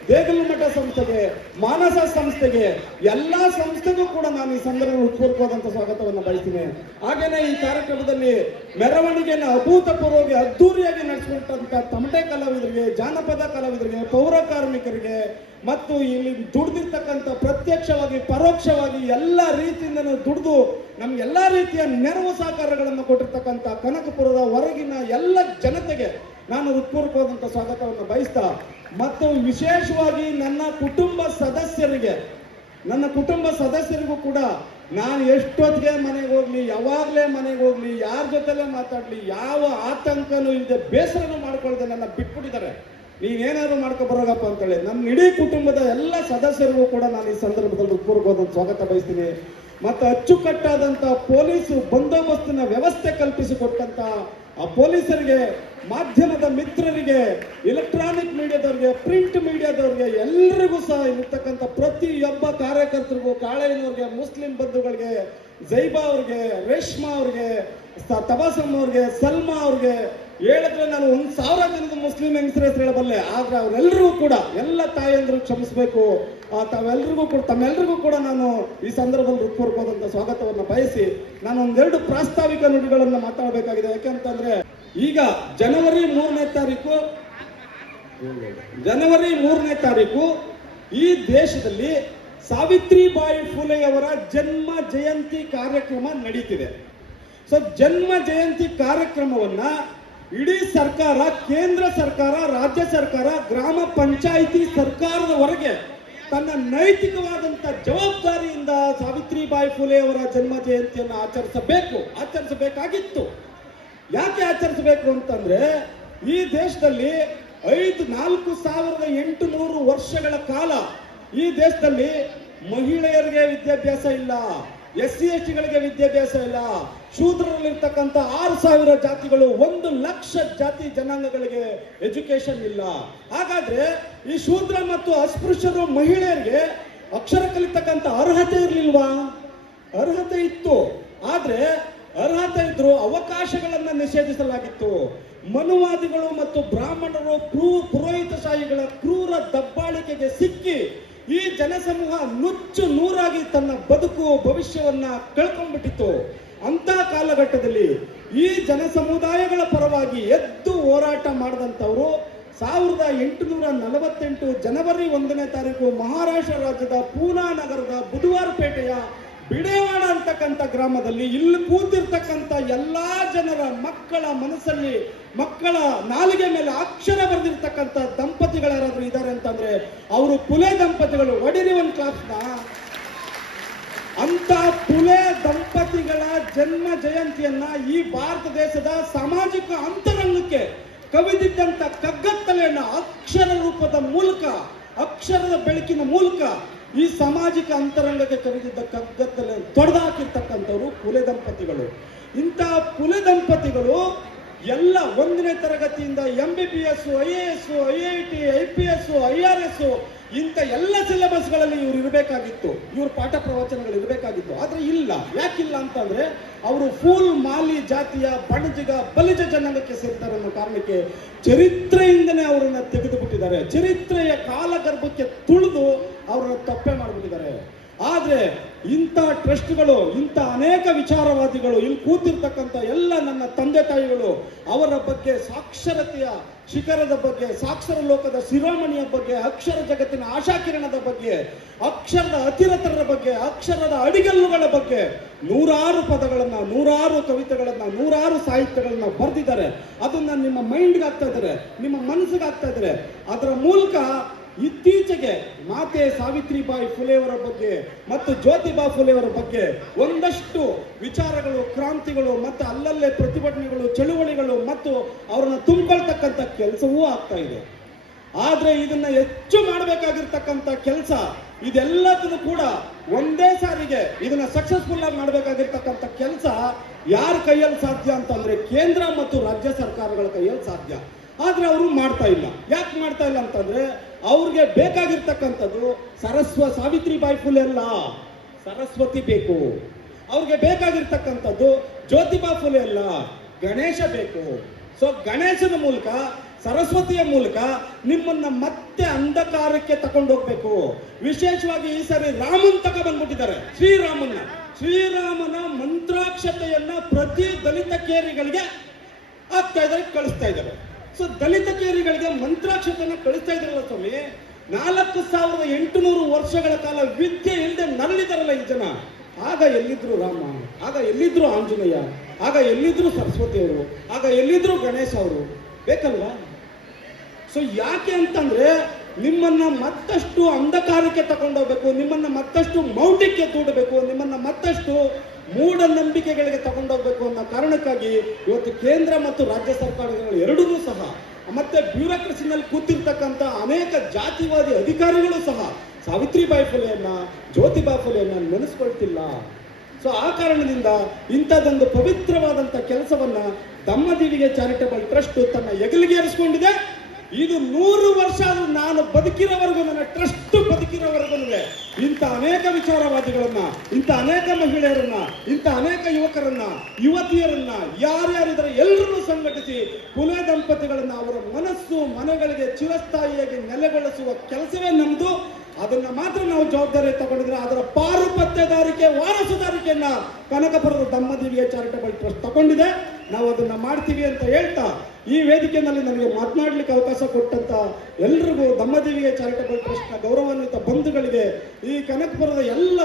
ದೇಗಲಮಠ ಸಂಸ್ಥೆಗೆ, ಮಾನಸ ಸಂಸ್ಥೆಗೆ, ಎಲ್ಲಾ ಸಂಸ್ಥೆಗೂ ಕೂಡ ನಾನು ಈ ಸಂದರ್ಭದಲ್ಲಿ ಪೂರ್ವಕವಾದಂತ ಸ್ವಾಗತವನ್ನ ಬಯಸ್ತೀನಿ. ಹಾಗೇನೆ ಈ ಕಾರ್ಯಕ್ರಮದಲ್ಲಿ ಮೆರವಣಿಗೆಯನ್ನು ಅಭೂತಪೂರ್ವವಾಗಿ ಅದ್ದೂರಿಯಾಗಿ ನಡೆಸಿಕೊಟ್ಟಂತ ತಮಟೆ ಕಲಾವಿದರಿಗೆ, ಜಾನಪದ ಕಲಾವಿದರಿಗೆ, ಪೌರ ಕಾರ್ಮಿಕರಿಗೆ ಮತ್ತು ಇಲ್ಲಿ ದುಡ್ದಿರ್ತಕ್ಕಂಥ ಪ್ರತ್ಯಕ್ಷವಾಗಿ ಪರೋಕ್ಷವಾಗಿ ಎಲ್ಲ ರೀತಿಯಿಂದನೂ ದುಡಿದು ನಮ್ಗೆಲ್ಲಾ ರೀತಿಯ ನೆರವು ಸಹಕಾರಗಳನ್ನು ಕೊಟ್ಟಿರ್ತಕ್ಕಂಥ ಕನಕಪುರದ ಹೊರಗಿನ ಎಲ್ಲ ಜನತೆಗೆ ನಾನು ಹೃತ್ಪೂರ್ವಕವಾದಂಥ ಸ್ವಾಗತವನ್ನು ಬಯಸ್ತಾ, ಮತ್ತು ವಿಶೇಷವಾಗಿ ನನ್ನ ಕುಟುಂಬ ಸದಸ್ಯರಿಗೂ ಕೂಡ ನಾನು ಎಷ್ಟೊತ್ತಿಗೆ ಮನೆಗೆ ಹೋಗ್ಲಿ, ಯಾವಾಗಲೇ ಮನೆಗೆ ಹೋಗ್ಲಿ, ಯಾರ ಜೊತೆಲೇ ಮಾತಾಡ್ಲಿ, ಯಾವ ಆತಂಕನೂ ಇಲ್ಲದೆ ಬೇಸರನೂ ಮಾಡ್ಕೊಳ್ದೆ ನನ್ನ ಬಿಟ್ಬಿಟ್ಟಿದ್ದಾರೆ. ನೀವೇನಾದ್ರು ಮಾಡ್ಕೊ ಬರೋಗಪ್ಪ ಅಂತೇಳಿ ನಮ್ಮ ಇಡೀ ಕುಟುಂಬದ ಎಲ್ಲ ಸದಸ್ಯರಿಗೂ ಕೂಡ ನಾನು ಈ ಸಂದರ್ಭದಲ್ಲಿ ಪೂರ್ವಕವಾದ ಸ್ವಾಗತ ಬಯಸ್ತೀನಿ. ಮತ್ತು ಅಚ್ಚುಕಟ್ಟಾದಂಥ ಪೊಲೀಸ್ ಬಂದೋಬಸ್ತಿನ ವ್ಯವಸ್ಥೆ ಕಲ್ಪಿಸಿಕೊಟ್ಟಂತ ಆ ಪೊಲೀಸರಿಗೆ, ಮಾಧ್ಯಮದ ಮಿತ್ರರಿಗೆ, ಎಲೆಕ್ಟ್ರಾನಿಕ್ ಮೀಡಿಯಾದವ್ರಿಗೆ, ಪ್ರಿಂಟ್ ಮೀಡಿಯಾದವ್ರಿಗೆ ಎಲ್ಲರಿಗೂ ಸಹ ಇರ್ತಕ್ಕಂಥ ಪ್ರತಿಯೊಬ್ಬ ಕಾರ್ಯಕರ್ತರಿಗೂ, ಕಾಳೆಯನವ್ರಿಗೆ, ಮುಸ್ಲಿಂ ಬಂಧುಗಳಿಗೆ, ಜೈಬಾ ಅವ್ರಿಗೆ, ರೇಷ್ಮಾ ಅವ್ರಿಗೆ, ತಬಾಸಮ್ ಅವ್ರಿಗೆ, ಸಲ್ಮಾ ಅವ್ರಿಗೆ ಹೇಳಿದ್ರೆ ನಾನು 1000 ಜನದ ಮುಸ್ಲಿಂ ಹೆಂಗಸರ ಹೆಸರು ಹೇಳಬಲ್ಲೆ. ಆದ್ರೆ ಅವರೆಲ್ಲರಿಗೂ ಕೂಡ, ಎಲ್ಲ ತಾಯಂದ್ರು ಕ್ಷಮಿಸಬೇಕು, ತಮ್ಮೆಲ್ಲರಿಗೂ ಕೂಡ ನಾನು ಈ ಸಂದರ್ಭದಲ್ಲಿ ಹೃತ್ಪೂರ್ವಕವಾದಂಥ ಸ್ವಾಗತವನ್ನು ಬಯಸಿ ನಾನು ಒಂದೆರಡು ಪ್ರಾಸ್ತಾವಿಕ ನುಡಿಗಳನ್ನು ಮಾತಾಡಬೇಕಾಗಿದೆ. ಯಾಕೆಂತಂದ್ರೆ ಈಗ ಜನವರಿ 3ನೇ ತಾರೀಕು ಈ ದೇಶದಲ್ಲಿ ಸಾವಿತ್ರಿಬಾಯಿ ಫುಲೆಯವರ ಜನ್ಮ ಜಯಂತಿ ಕಾರ್ಯಕ್ರಮ ನಡೀತಿದೆ. ಸೊ ಜನ್ಮ ಜಯಂತಿ ಕಾರ್ಯಕ್ರಮವನ್ನ ಇಡೀ ಸರ್ಕಾರ, ಕೇಂದ್ರ ಸರ್ಕಾರ, ರಾಜ್ಯ ಸರ್ಕಾರ, ಗ್ರಾಮ ಪಂಚಾಯಿತಿ ಸರ್ಕಾರದವರೆಗೆ ತನ್ನ ನೈತಿಕವಾದಂತ ಜವಾಬ್ದಾರಿಯಿಂದ ಸಾವಿತ್ರಿಬಾಯಿ ಫುಲೆ ಅವರ ಜನ್ಮ ಜಯಂತಿಯನ್ನು ಆಚರಿಸಬೇಕಾಗಿತ್ತು. ಯಾಕೆ ಆಚರಿಸಬೇಕು ಅಂತಂದ್ರೆ ಈ ದೇಶದಲ್ಲಿ 4800 ವರ್ಷಗಳ ಕಾಲ ಈ ದೇಶದಲ್ಲಿ ಮಹಿಳೆಯರಿಗೆ ವಿದ್ಯಾಭ್ಯಾಸ ಇಲ್ಲ, SC STಗಳಿಗೆ ವಿದ್ಯಾಭ್ಯಾಸ ಇಲ್ಲ, ಶೂದ್ರರಲ್ಲಿರ್ತಕ್ಕಂಥ 6000 ಜಾತಿಗಳು, 1 ಲಕ್ಷ ಜಾತಿ ಜನಾಂಗಗಳಿಗೆ ಎಜುಕೇಶನ್ ಇಲ್ಲ. ಹಾಗಾದ್ರೆ ಈ ಶೂದ್ರ ಮತ್ತು ಅಸ್ಪೃಶ್ಯರು ಮಹಿಳೆಯರಿಗೆ ಅಕ್ಷರ ಕಲಿತಕ್ಕಂಥ ಅರ್ಹತೆ ಇರಲಿಲ್ವಾ? ಅರ್ಹತೆ ಇತ್ತು. ಆದ್ರೆ ಅರ್ಹತೆ ಇದ್ರು ಅವಕಾಶಗಳನ್ನ ನಿಷೇಧಿಸಲಾಗಿತ್ತು. ಮನುವಾದಿಗಳು ಮತ್ತು ಬ್ರಾಹ್ಮಣರು ಪುರೋಹಿತಶಾಹಿಗಳ ಕ್ರೂರ ದಬ್ಬಾಳಿಕೆಗೆ ಸಿಕ್ಕಿ ಈ ಜನಸಮೂಹ ನುಚ್ಚು ನೂರಾಗಿ ತನ್ನ ಬದುಕು ಭವಿಷ್ಯವನ್ನ ಕಳ್ಕೊಂಡ್ಬಿಟ್ಟಿತ್ತು. ಅಂತ ಕಾಲಘಟ್ಟದಲ್ಲಿ ಈ ಜನಸಮುದಾಯಗಳ ಪರವಾಗಿ ಎದ್ದು ಹೋರಾಟ ಮಾಡಿದಂಥವರು 1848 ಜನವರಿ 1ನೇ ತಾರೀಕು ಮಹಾರಾಷ್ಟ್ರ ರಾಜ್ಯದ ಪೂನಾ ನಗರದ ಬುಧವಾರಪೇಟೆಯ ಬಿಡೇವಾಡ ಅಂತಕ್ಕಂಥ ಗ್ರಾಮದಲ್ಲಿ ಇಲ್ಲಿ ಕೂತಿರ್ತಕ್ಕಂಥ ಎಲ್ಲಾ ಜನರ ಮಕ್ಕಳ ಮನಸ್ಸಲ್ಲಿ, ಮಕ್ಕಳ ನಾಲಿಗೆ ಮೇಲೆ ಅಕ್ಷರ ಬರೆದಿರ್ತಕ್ಕಂಥ ದಂಪತಿಗಳು ಯಾರಾದ್ರೂ ಇದ್ದಾರೆ ಅಂತಂದ್ರೆ ಅವರು ಪುಲೆ ದಂಪತಿಗಳು. ಒಡಿರಿ ಒಂದು ಕ್ಲಾಸ್ನ ಅಂತ ಪುಲೆ ದಂಪತಿಗಳ ಜನ್ಮ ಜಯಂತಿಯನ್ನ ಈ ಭಾರತ ದೇಶದ ಸಾಮಾಜಿಕ ಅಂತರಂಗಕ್ಕೆ ಕವಿದಿದ್ದಂತ ಕಗ್ಗತ್ತಲೆಯನ್ನ ಅಕ್ಷರ ರೂಪದ ಮೂಲಕ, ಅಕ್ಷರದ ಬೆಳಕಿನ ಮೂಲಕ ಈ ಸಾಮಾಜಿಕ ಅಂತರಂಗಕ್ಕೆ ಕವಿದಿದ್ದ ಕಗ್ಗತ್ತಲೆ ತೊಡೆದು ಹಾಕಿರ್ತಕ್ಕಂಥವ್ರು ಪುಲೆ ದಂಪತಿಗಳು. ಇಂಥ ಪುಲೆ ದಂಪತಿಗಳು ಎಲ್ಲ 1ನೇ ತರಗತಿಯಿಂದ MBBS, IAS, IIT, IPS, IRS ಇಂಥ ಎಲ್ಲ ಸಿಲೆಬಸ್ಗಳಲ್ಲಿ ಇವ್ರು ಇರಬೇಕಾಗಿತ್ತು, ಇವ್ರ ಪಾಠ ಪ್ರವಚನಗಳು ಇರಬೇಕಾಗಿತ್ತು. ಆದ್ರೆ ಇಲ್ಲ. ಯಾಕಿಲ್ಲ ಅಂತಂದ್ರೆ ಅವರು ಫೂಲ್ ಮಾಲಿ ಜಾತಿಯ ಬಣಜಿಗ ಬಲಿಜ ಜನಾಂಗಕ್ಕೆ ಸೇರ್ತಾರೆ ಅನ್ನೋ ಕಾರಣಕ್ಕೆ ಚರಿತ್ರೆಯಿಂದನೇ ಅವರನ್ನ ತೆಗೆದು ಬಿಟ್ಟಿದ್ದಾರೆ. ಚರಿತ್ರೆಯ ಕಾಲಗರ್ಭಕ್ಕೆ ತುಳಿದು ಅವರನ್ನ ತಪ್ಪೆ ಮಾಡಿಬಿಟ್ಟಿದ್ದಾರೆ. ಆದ್ರೆ ಇಂಥ ಟ್ರಸ್ಟ್ಗಳು, ಇಂಥ ಅನೇಕ ವಿಚಾರವಾದಿಗಳು, ಇಲ್ಲಿ ಕೂತಿರ್ತಕ್ಕಂಥ ಎಲ್ಲ ನನ್ನ ತಂದೆ ತಾಯಿಗಳು ಅವರ ಬಗ್ಗೆ, ಸಾಕ್ಷರತೆಯ ಶಿಖರದ ಬಗ್ಗೆ, ಸಾಕ್ಷರ ಲೋಕದ ಶಿರೋಮಣಿಯ ಬಗ್ಗೆ, ಅಕ್ಷರ ಜಗತ್ತಿನ ಆಶಾಕಿರಣದ ಬಗ್ಗೆ, ಅಕ್ಷರದ ಅತಿರಥರ ಬಗ್ಗೆ, ಅಕ್ಷರದ ಅಡಿಗಲ್ಲುಗಳ ಬಗ್ಗೆ 100 ಪದಗಳನ್ನ, 100 ಕವಿತೆಗಳನ್ನ, 100 ಸಾಹಿತ್ಯಗಳನ್ನ ಬರೆದಿದ್ದಾರೆ. ಅದನ್ನ ನಿಮ್ಮ ಮೈಂಡ್ಗೆ ಆಗ್ತಾ ಇದ್ದಾರೆ, ನಿಮ್ಮ ಮನಸ್ಸಿಗೆ ಆಗ್ತಾ ಇದ್ದಾರೆ. ಅದರ ಮೂಲಕ ಇತ್ತೀಚೆಗೆ ಮಾತೆ ಸಾವಿತ್ರಿಬಾಯಿ ಫುಲೆಯವರ ಬಗ್ಗೆ ಮತ್ತು ಜ್ಯೋತಿಬಾ ಫುಲೆಯವರ ಬಗ್ಗೆ ಒಂದಷ್ಟು ವಿಚಾರಗಳು, ಕ್ರಾಂತಿಗಳು ಮತ್ತು ಅಲ್ಲಲ್ಲೇ ಪ್ರತಿಭಟನೆಗಳು, ಚಳುವಳಿಗಳು ಮತ್ತು ಅವರನ್ನು ತುಂಬಿಕೊಳ್ತಕ್ಕಂಥ ಕೆಲಸವೂ ಆಗ್ತಾ ಇದೆ. ಆದರೆ ಇದನ್ನ ಹೆಚ್ಚು ಮಾಡಬೇಕಾಗಿರ್ತಕ್ಕಂಥ ಕೆಲಸ ಇದೆಲ್ಲದನ್ನು ಕೂಡ ಒಂದೇ ಸಾರಿಗೆ ಇದನ್ನ ಸಕ್ಸಸ್ಫುಲ್ ಆಗಿ ಮಾಡಬೇಕಾಗಿರ್ತಕ್ಕಂಥ ಕೆಲಸ ಯಾರ ಕೈಯಲ್ಲಿ ಸಾಧ್ಯ ಅಂತಂದ್ರೆ ಕೇಂದ್ರ ಮತ್ತು ರಾಜ್ಯ ಸರ್ಕಾರಗಳ ಕೈಯಲ್ಲಿ ಸಾಧ್ಯ. ಆದ್ರೆ ಅವರು ಮಾಡ್ತಾ ಇಲ್ಲ. ಯಾಕೆ ಮಾಡ್ತಾ ಇಲ್ಲ ಅಂತಂದ್ರೆ ಅವ್ರಿಗೆ ಬೇಕಾಗಿರ್ತಕ್ಕಂಥದ್ದು ಸಾವಿತ್ರಿಬಾಯಿ ಫುಲೆ ಅಲ್ಲ, ಸರಸ್ವತಿ ಬೇಕು. ಅವ್ರಿಗೆ ಬೇಕಾಗಿರ್ತಕ್ಕಂಥದ್ದು ಜ್ಯೋತಿಬಾ ಫುಲೆ ಅಲ್ಲ, ಗಣೇಶ ಬೇಕು. ಸೊ ಗಣೇಶನ ಮೂಲಕ, ಸರಸ್ವತಿಯ ಮೂಲಕ ನಿಮ್ಮನ್ನ ಮತ್ತೆ ಅಂಧಕಾರಕ್ಕೆ ತಗೊಂಡೋಗ್ಬೇಕು. ವಿಶೇಷವಾಗಿ ಈ ಸಾರಿ ರಾಮನ್ ಬಂದ್ಬಿಟ್ಟಿದ್ದಾರೆ. ಶ್ರೀರಾಮನ ಮಂತ್ರಾಕ್ಷತೆಯನ್ನ ಪ್ರತಿ ದಲಿತ ಕೇರಿಗಳಿಗೆ ಆಗ್ತಾ ಇದ್ದಾರೆ, ಕಳಿಸ್ತಾ ಇದ್ದಾರೆ. ಸೊ ದಲಿತ ಕೇರಿಗಳಿಗೆ ಮಂತ್ರಾಕ್ಷತೆಯನ್ನ ಕಳಿಸ್ತಾ ಇದ್ರಲ್ಲ ಸ್ವಾಮಿ, 4800 ವರ್ಷಗಳ ಕಾಲ ವಿದ್ಯೆ ಇಲ್ಲದೆ ನರಳಿದಾರಲ್ಲ ಈ ಜನ. ಆಗ ಎಲ್ಲಿದ್ರು ರಾಮ, ಆಗ ಎಲ್ಲಿದ್ರು ಆಂಜನೇಯ, ಆಗ ಎಲ್ಲಿದ್ರು ಸರಸ್ವತಿ ಅವರು, ಆಗ ಎಲ್ಲಿದ್ರು ಗಣೇಶ ಅವರು, ಬೇಕಲ್ವಾ? ಸೊ ಯಾಕೆ ಅಂತಂದ್ರೆ ನಿಮ್ಮನ್ನ ಮತ್ತಷ್ಟು ಅಂಧಕಾರಕ್ಕೆ ತಗೊಂಡೋಗ್ಬೇಕು, ನಿಮ್ಮನ್ನ ಮತ್ತಷ್ಟು ಮೌಢ್ಯಕ್ಕೆ ದೂಡಬೇಕು, ನಿಮ್ಮನ್ನ ಮತ್ತಷ್ಟು ಮೂಢನಂಬಿಕೆಗಳಿಗೆ ತಗೊಂಡೋಗ್ಬೇಕು ಅನ್ನೋ ಕಾರಣಕ್ಕಾಗಿ ಇವತ್ತು ಕೇಂದ್ರ ಮತ್ತು ರಾಜ್ಯ ಸರ್ಕಾರಗಳು ಎರಡೂ ಸಹ, ಮತ್ತೆ ಬ್ಯೂರೋಕ್ರಸಿನಲ್ಲಿ ಕೂತಿರ್ತಕ್ಕಂಥ ಅನೇಕ ಜಾತಿವಾದಿ ಅಧಿಕಾರಿಗಳು ಸಹ ಸಾವಿತ್ರಿಬಾಯಿ ಫುಲೆಯನ್ನ, ಜ್ಯೋತಿಬಾ ಫುಲೆಯನ್ನ ನೆನೆಸ್ಕೊಳ್ತಿಲ್ಲ. ಸೊ ಆ ಕಾರಣದಿಂದ ಇಂಥದ್ದೊಂದು ಪವಿತ್ರವಾದಂಥ ಕೆಲಸವನ್ನ ದಮ್ಮದೇವಿಗೆ ಚಾರಿಟಬಲ್ ಟ್ರಸ್ಟ್ ತನ್ನ ಹೆಗಲಿಗೆ ಏರಿಸಿಕೊಂಡಿದೆ. ಇದು 100 ವರ್ಷ ಆದ್ರೂ ನಾನು ಬದುಕಿರೋವರೆಗೂ, ನನ್ನ ಟ್ರಸ್ಟ್ ಬದುಕಿರೋವರೆಗೂ ಇಂಥ ಅನೇಕ ವಿಚಾರವಾದಿಗಳನ್ನ, ಇಂಥ ಅನೇಕ ಮಹಿಳೆಯರನ್ನ, ಇಂಥ ಅನೇಕ ಯುವಕರನ್ನ, ಯುವತಿಯರನ್ನ, ಯಾರ್ಯಾರಿದ್ದಾರೆ ಎಲ್ಲರನ್ನೂ ಸಂಘಟಿಸಿ ಫುಲೆ ದಂಪತಿಗಳನ್ನ ಅವರ ಮನಸ್ಸು ಮನೆಗಳಿಗೆ ಚಿರಸ್ಥಾಯಿಯಾಗಿ ನೆಲೆಗೊಳಿಸುವ ಕೆಲಸವೇ ನಮ್ದು. ಅದನ್ನ ಮಾತ್ರ ನಾವು ಜವಾಬ್ದಾರಿ ತಗೊಂಡಿದ್ರೆ ಅದರ ಪಾರುಪತ್ಯದಾರಿಕೆ, ವಾರಸುದಾರಿಕೆಯನ್ನ ಕನಕಪುರದ ದಮ್ಮದೇವಿಯ ಚಾರಿಟಬಲ್ ಟ್ರಸ್ಟ್ ತಗೊಂಡಿದೆ. ನಾವು ಅದನ್ನ ಮಾಡ್ತೀವಿ ಅಂತ ಹೇಳ್ತಾ ಈ ವೇದಿಕೆಯಲ್ಲಿ ನನಗೆ ಮಾತನಾಡಲಿಕ್ಕೆ ಅವಕಾಶ ಕೊಟ್ಟಂತ ಎಲ್ರಿಗೂ, ದಮ್ಮದೇವಿಯ ಚಾರಿಟಬಲ್ ಟ್ರಸ್ಟ್ನ ಗೌರವಾನ್ವಿತ ಬಂಧುಗಳಿಗೆ, ಈ ಕನಕಪುರದ ಎಲ್ಲ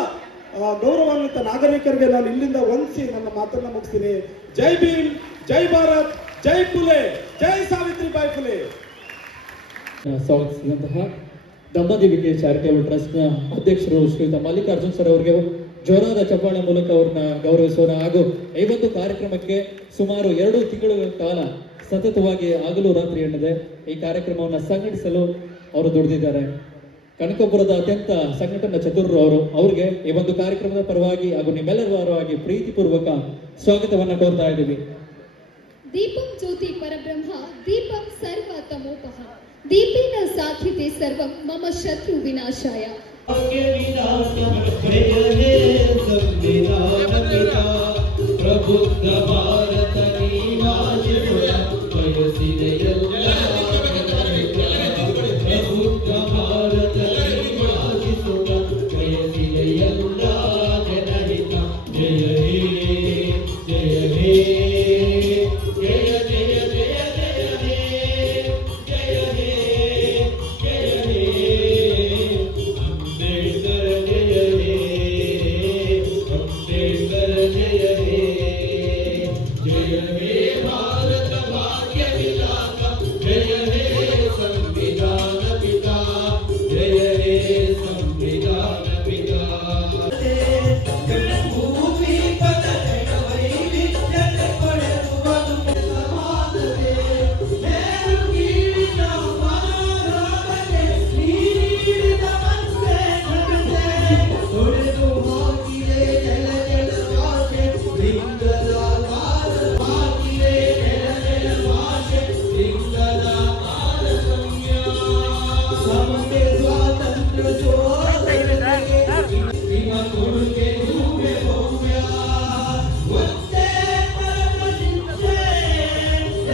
ಗೌರವಾನ್ವಿತ ನಾಗರಿಕರಿಗೆ ನಾನು ಇಲ್ಲಿಂದ ವಂದಿಸಿ ನನ್ನ ಮಾತನ್ನ ಮುಗಿಸ್ತೀನಿ. ಜೈ ಭೀಮ್, ಜೈ ಭಾರತ್, ಜೈ ಫುಲೆ, ಜೈ ಸಾವಿತ್ರಿಬಾಯಿ ಫುಲೆ. ಸ್ವಾಗತಿಸಿದಂತಹ ದಮ್ಮದೇವಿಗೆ ಚಾರಿಟಬಲ್ ಟ್ರಸ್ಟ್ನ ಅಧ್ಯಕ್ಷರು ಶ್ರೀಯುತ ಮಲ್ಲಿಕಾರ್ಜುನ್ ಸರ್ ಅವರಿಗೆ ಜೋರಾದ ಚಪ್ಪಾಳೆ ಮೂಲಕ ಅವ್ರನ್ನ ಗೌರವಿಸೋಣ. ಹಾಗೂ ಈ ಒಂದು ಕಾರ್ಯಕ್ರಮಕ್ಕೆ ಸುಮಾರು 2 ತಿಂಗಳ ಕಾಲ ಸತತವಾಗಿ ಹಗಲು ರಾತ್ರಿ ಎನ್ನದೆ ಈ ಕಾರ್ಯಕ್ರಮವನ್ನು ಸಂಘಟಿಸಲು ಅವರು ದುಡಿದಿದ್ದಾರೆ. ಕನಕಪುರದ ಅತ್ಯಂತ ಸಂಘಟನಾ ಚತುರರು ಅವ್ರಿಗೆ ಈ ಒಂದು ಕಾರ್ಯಕ್ರಮದ ಪರವಾಗಿ ಹಾಗೂ ನಿಮ್ಮೆಲ್ಲರ ಪರವಾಗಿ ಪ್ರೀತಿಪೂರ್ವಕ ಸ್ವಾಗತವನ್ನ ಕೋರ್ತಾ ಇದ್ದೀವಿ. ದೀಪಂ ಜ್ಯೋತಿ ಪರಬ್ರಹ್ಮ ದೀಪಂ ಸರ್ವ ತಮೋಪಹ ದೀಪೇನ ಸಾಧಿತೆ ಸರ್ವಂ ಮಮ ಶತ್ರು ವಿನಾಶಾಯ. ಪ್ರಬುದ್ಧ ಭಾರತ ನಿವಾಸಿಸುತ್ತ ಬಯಸಿದೆ ಎಲ್ಲ, ಪ್ರಬುದ್ಧ ಭಾರತ ನಿವಾಸಿಸುತ್ತ ಬಯಸಿದೆ ಎಲ್ಲ ಜನಹಿತ. ಜಯ ಹೇ ಜಯ ಹೇ ಜಯ ಜಯ ಜಯ ಜಯ ಹೇ ಜಯ ಹೇ ಜಯ ಹೇ ಅಂಬೇಡ್ಕರ್ ಜಯ ಹೇ ಅಂಬೇಡ್ಕರ್ ಜಯ ಹೇ ಜಯ ಹೇ ಭಾರತ ಭಾಗ್ಯ ವಿಲಾಸ ಜಯ ಹೇ ಸಂವಿಧಾನ ಪಿತಾ ಜಯ ಹೇ ಸಂವಿಧಾನ ಪಿತಾ. ಭೂಮಿ ಪದ ವೈವಿಧ್ಯತೆ ಕೊಡುವುದು ಸಮಾನತೆ ಮೇಲು ಕೀಳಿನ ಮನೋಭಾವನೆ ನೀಡಿದ ಮತ್ತೆ ಘನತೆ ತೊಳೆದು ಹಾಕಿದೆ ಜಲ ಜಲ ಭಾಷೆ ಲಿಂಗದ ಕಾಲ ಹಾಕಿದೆ ಜಲ ಜಲ ಭಾಷೆ ಲಿಂಗದ ಕಾಲ ಸಮಯ ಸಮತೆ ಸ್ವಾತಂತ್ರ್ಯ ನಿಮ್ಮ ಕೊಡುಗೆ ಭೂಮಿ ಭವ್ಯ ಒಂದೇ ಪರಮ ಶಿಕ್ಷೆ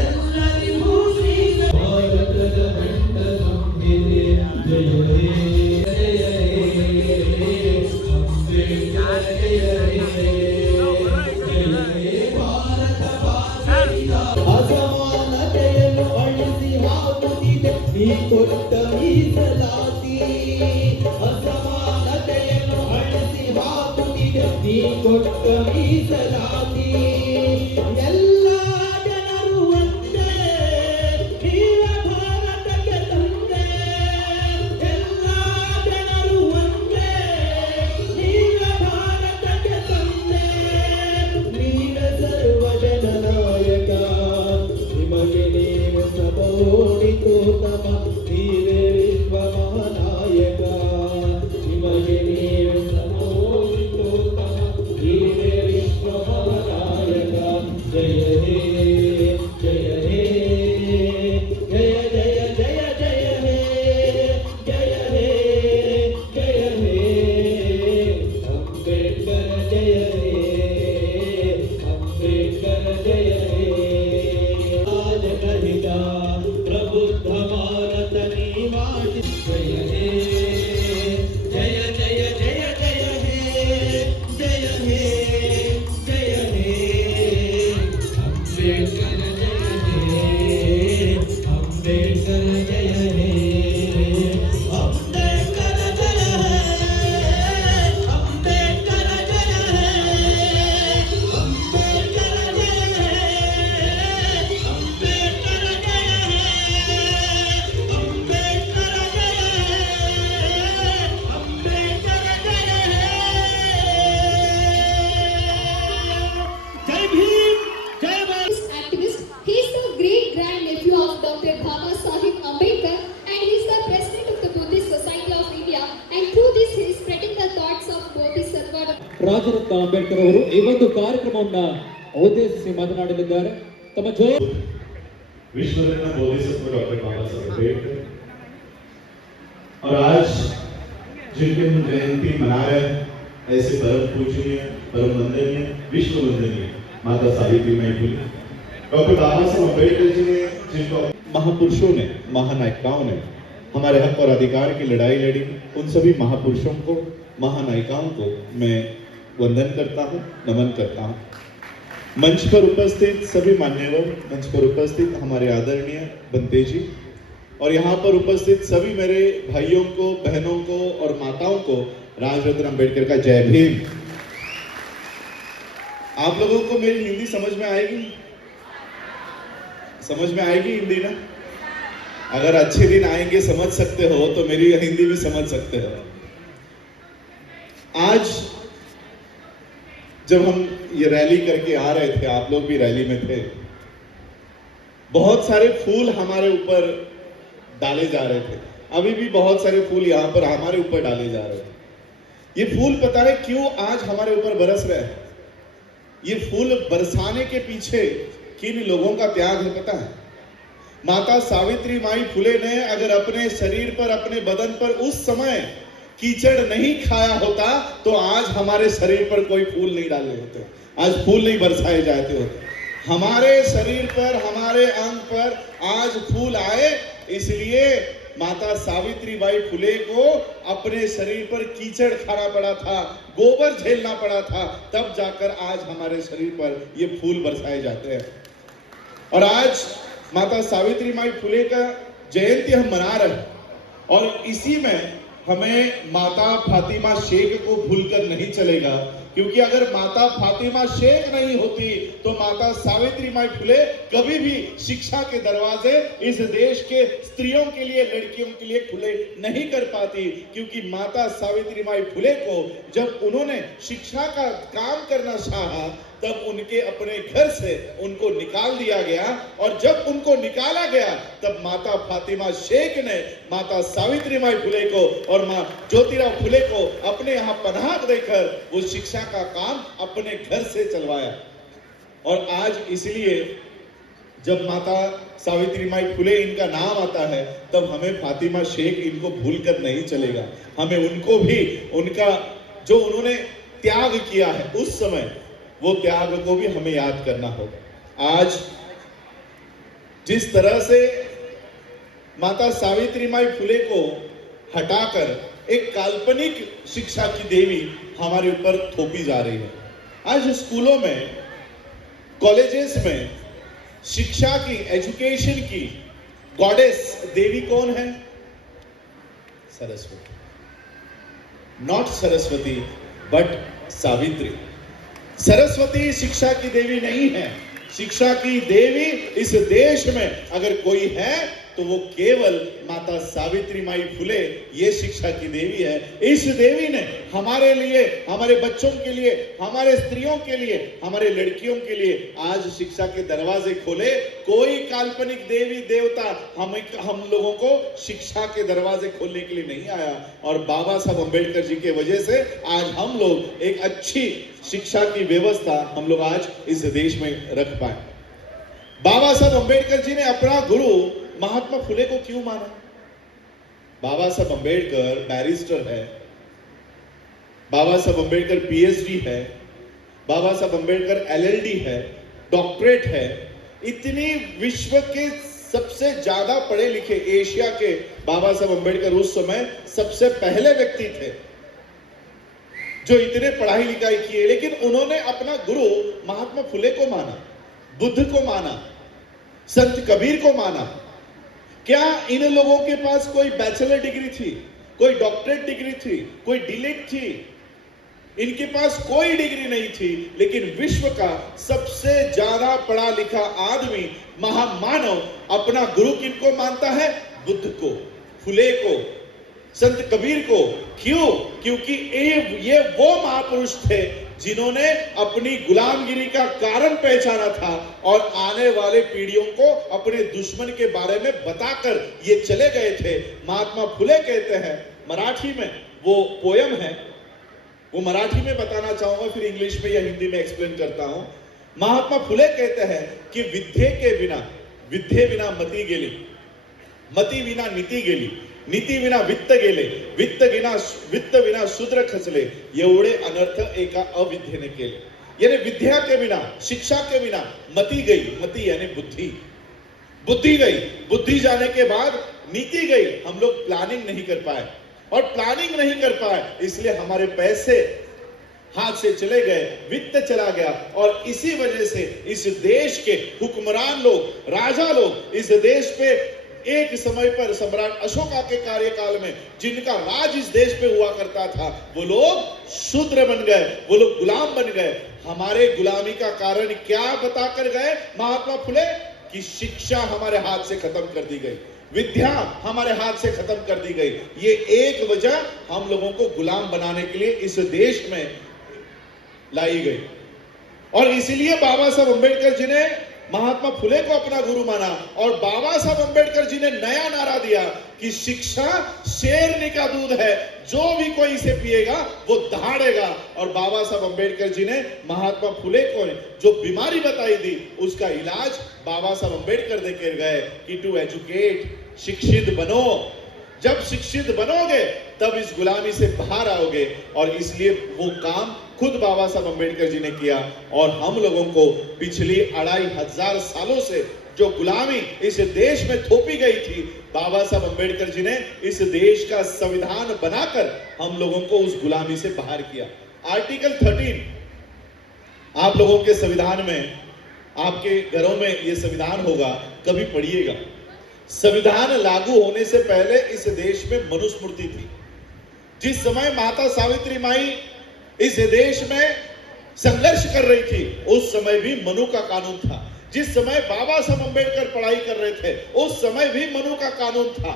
ಎಲ್ಲರಿಗೂ ಶ್ರೀ ಭಾರತದ ಗಂಡ ಸಂಹಿತೆ. ಜಯ ಹೇ ಜಯ ಹೇ ಅಂಬೇಡ್ಕರ್ ಜಯ ಹೇ ಜಯ ಹೇ ಭಾರತ ಭಾಷೆಯ ಅಸಮಾನತೆಯನ್ನು ಅಳಿಸಿ ಹಾಕುತ್ತಿದೆ ನೀ ಕೊಟ್ಟ ಮೀಸಲಾತಿ. ಅಸಮಾನತೆಯನ್ನು ಅಳಿಸಿ ಹಾಕುತ್ತಿದೆ ನೀ ಕೊಟ್ಟ ಮೀಸಲಾತಿ. ಎಲ್ಲ ಜನರು ಒಂದೇ ವೀರ ಭಾರತಕ್ಕೆ ತಂದೆ ರಾಜರತ್ನ ಅಂಬೇಡ್ಕರ್ ಅವರು ಈ ಒಂದು ಕಾರ್ಯಕ್ರಮವನ್ನ ಉದ್ದೇಶಿಸಿ ಮಾತನಾಡಲಿದ್ದಾರೆ. ತಮ್ಮ विश्व रत्न बोधिसत्व डॉक्टर बाबा साहब अम्बेडकर और आज जिनकी हम जयंती मना रहे हैं ऐसे परम पूजनीय परम वंदनीय विश्व वंदनीय माता सावित्रीबाई फुले डॉक्टर बाबा साहब अम्बेडकर जी ने जिनको महापुरुषों ने महानायिकाओं ने हमारे हक और अधिकार की लड़ाई लड़ी, उन सभी महापुरुषों को महानायिकाओं को मैं वंदन करता हूँ, नमन करता हूँ। मंच पर उपस्थित सभी मान्यवर, मंच पर उपस्थित हमारे आदरणीय बंते जी और यहाँ पर उपस्थित सभी मेरे भाइयों को, बहनों को और माताओं को राजरत्न अंबेडकर का जय भीम। आप लोगों को मेरी हिंदी समझ में आएगी? समझ में आएगी हिंदी ना? अगर अच्छे दिन आएंगे समझ सकते हो तो मेरी हिंदी भी समझ सकते हो। आज जब हम ये रैली करके आ रहे थे, आप लोग भी रैली में थे, बहुत सारे फूल हमारे ऊपर डाले जा रहे थे। अभी भी बहुत सारे फूल यहाँ पर हमारे ऊपर डाले जा रहे थे। ये फूल पता है क्यों आज हमारे ऊपर बरस रहे हैं? ये फूल बरसाने के पीछे किन लोगों का त्याग है पता है? माता सावित्री माई फुले ने अगर अपने शरीर पर, अपने बदन पर उस समय कीचड़ नहीं खाया होता तो आज हमारे शरीर पर कोई फूल नहीं डाले होते, आज फूल नहीं बरसाए जाते होते। हमारे शरीर पर, हमारे अंग पर आज फूल आए, इसलिए माता सावित्रीबाई फुले को अपने शरीर पर कीचड़ खाना पड़ा था, गोबर झेलना पड़ा था, तब जाकर आज हमारे शरीर पर ये फूल बरसाए जाते हैं। और आज माता सावित्रीबाई फुले का जयंती हम मना रहे हैं और इसी में हमें माता फातिमा शेख को भूलकर नहीं चलेगा, क्योंकि अगर माता फातिमा शेख नहीं होती तो माता सावित्रीबाई फुले कभी भी शिक्षा के दरवाजे इस देश के स्त्रियों के लिए, लड़कियों के लिए खुले नहीं कर पाती। क्योंकि माता सावित्रीबाई फुले को जब उन्होंने शिक्षा का काम करना चाहा तब उनके अपने घर से उनको निकाल दिया गया और जब उनको निकाला गया तब माता फातिमा शेख ने माता सावित्रीबाई फुले को और मां ज्योतिराव फुले को अपने यहाँ पनाह देकर वो शिक्षा का काम अपने घर से चलवाया। और आज इसलिए जब माता सावित्रीबाई फुले इनका नाम आता है तब हमें फातिमा शेख इनको भूलकर नहीं चलेगा, हमें उनको भी, उनका जो उन्होंने त्याग किया है उस समय, वो त्याग को भी हमें याद करना होगा। आज जिस तरह से माता सावित्रीबाई फुले को हटाकर एक काल्पनिक शिक्षा की देवी हमारे ऊपर थोपी जा रही है। आज स्कूलों में, कॉलेजेस में शिक्षा की, एजुकेशन की गॉडेस देवी कौन है? सरस्वती। Not Saraswati but Savitri. सरस्वती शिक्षा की देवी नहीं है। शिक्षा की देवी इस देश में अगर कोई है तो वो केवल माता सावित्रीबाई फुले ये शिक्षा की देवी है। इस देवी ने हमारे लिए, हमारे बच्चों के लिए, हमारे स्त्रियों के लिए, हमारे लड़कियों के लिए आज शिक्षा के दरवाजे खोले। कोई काल्पनिक देवी देवता हम लोगों को शिक्षा के दरवाजे खोलने के लिए नहीं आया। और बाबा साहब अम्बेडकर जी के वजह से आज हम लोग एक अच्छी शिक्षा की व्यवस्था हम लोग आज इस देश में रख पाए। बाबा साहब अम्बेडकर जी ने अपना गुरु महात्मा फुले को क्यों माना? बाबा साहब अम्बेडकर बैरिस्टर है, बाबा साहब अम्बेडकर पीएचडी है, बाबा साहब अम्बेडकर एलएलडी है, डॉक्टरेट है। इतनी विश्व के सबसे ज्यादा पढ़े लिखे एशिया के बाबा साहब अम्बेडकर उस समय सबसे पहले व्यक्ति थे जो इतने पढ़ाई लिखाई किए, लेकिन उन्होंने अपना गुरु महात्मा फुले को माना, बुद्ध को माना, संत कबीर को माना। क्या इन लोगों के पास कोई बैचलर डिग्री थी, कोई डॉक्टरेट डिग्री थी, कोई डीलिट थी? इनके पास कोई डिग्री नहीं थी, लेकिन विश्व का सबसे ज्यादा पढ़ा लिखा आदमी, महामानव अपना गुरु किनको मानता है? बुद्ध को, फुले को, संत कबीर को। क्यों? क्योंकि ये वो महापुरुष थे जिन्होंने अपनी गुलामगिरी का कारण पहचाना था और आने वाले पीढ़ियों को अपने दुश्मन के बारे में बताकर ये चले गए थे। महात्मा फुले कहते हैं, मराठी में वो पोयम है, वो मराठी में बताना चाहूंगा, फिर इंग्लिश में या हिंदी में एक्सप्लेन करता हूं। महात्मा फुले कहते हैं कि विद्ये विना मती गेली, मती विना नीती गेली, नीती विना वित्त गेले, वित्त विना शूद्र खचले, एवढे अनर्थ एका अविद्येने केले। यानी विद्या के बिना, शिक्षा के बिना मती गई, मती यानी बुद्धि गई, बुद्धि जाने के बाद नीति गई। हम लोग प्लानिंग नहीं कर पाए, और प्लानिंग नहीं कर पाए इसलिए हमारे पैसे हाथ से चले गए, वित्त चला गया, और इसी वजह से इस देश के हुक्मरान लोग, राजा लोग, इस देश पे एक समय पर सम्राट अशोका के कार्यकाल में जिनका राज इस देश पे हुआ करता था, वो लोग शूद्र बन गए, वो लोग गुलाम बन गए। हमारे गुलामी का कारण क्या बताकर गए महात्मा फुले? कि शिक्षा हमारे हाथ से खत्म कर दी गई, विद्या हमारे हाथ से खत्म कर दी गई। ये एक वजह हम लोगों को गुलाम बनाने के लिए इस देश में लाई गई। और इसीलिए बाबा साहब अंबेडकर जी ने महात्मा फुले को अपना गुरु माना, और बाबा साहब अंबेडकर जी ने नया नारा दिया कि शिक्षा शेरनी का दूध है, जो भी कोई इसे पिएगा वो दहाड़ेगा। और बाबा साहब अंबेडकर जी ने महात्मा फुले को जो बीमारी बताई दी, उसका इलाज बाबा साहब अंबेडकर देकर गए कि टू एजुकेट, शिक्षित बनो। जब शिक्षित बनोगे तब इस गुलामी से बाहर आओगे। और इसलिए वो काम खुद बाबा साहब अंबेडकर जी ने किया, और हम लोगों को पिछली 2500 सालों से जो गुलामी इस देश में थोपी गई थी, बाबा साहब अंबेडकर जी ने इस देश का संविधान बनाकर हम लोगों को उस गुलामी से बाहर किया। आर्टिकल 13 आप लोगों के संविधान में, आपके घरों में ये संविधान होगा, कभी पढ़िएगा। संविधान लागू होने से पहले इस देश में मनुस्मृति थी। जिस समय माता सावित्री माई इस देश में संघर्ष कर रही थी, उस समय भी मनु का कानून था। जिस समय बाबा साहब अंबेडकर पढ़ाई कर रहे थे, उस समय भी मनु का कानून था।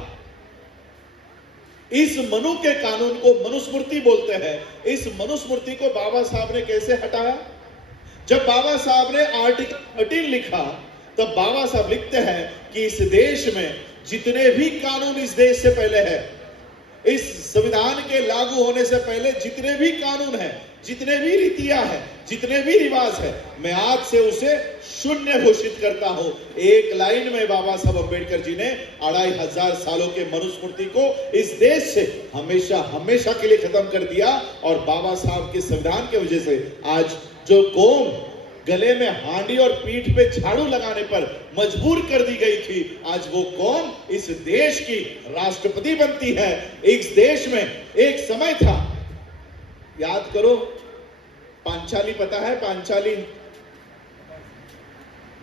इस मनु के कानून को मनुस्मृति बोलते हैं। इस मनुस्मृति को बाबा साहब ने कैसे हटाया? जब बाबा साहब ने आर्टिकल 13 लिखा, तब बाबा साहब लिखते हैं कि इस देश में जितने भी कानून इस देश से पहले है, इस संविधान के लागू होने से पहले जितने भी कानून हैं, जितने भी रीतियां हैं, जितने भी रिवाज है, मैं आज से उसे शून्य घोषित करता हूं। एक लाइन में बाबा साहब अंबेडकर जी ने 2500 सालों के मनुस्मृति को इस देश से हमेशा हमेशा के लिए खत्म कर दिया। और बाबा साहब के संविधान की वजह से आज जो कौम गले में हांडी और पीठ पे झाड़ू लगाने पर मजबूर कर दी गई थी, आज वो कौम इस देश की राष्ट्रपति बनती है। इस देश में एक समय था, याद करो, पांचाली पता है?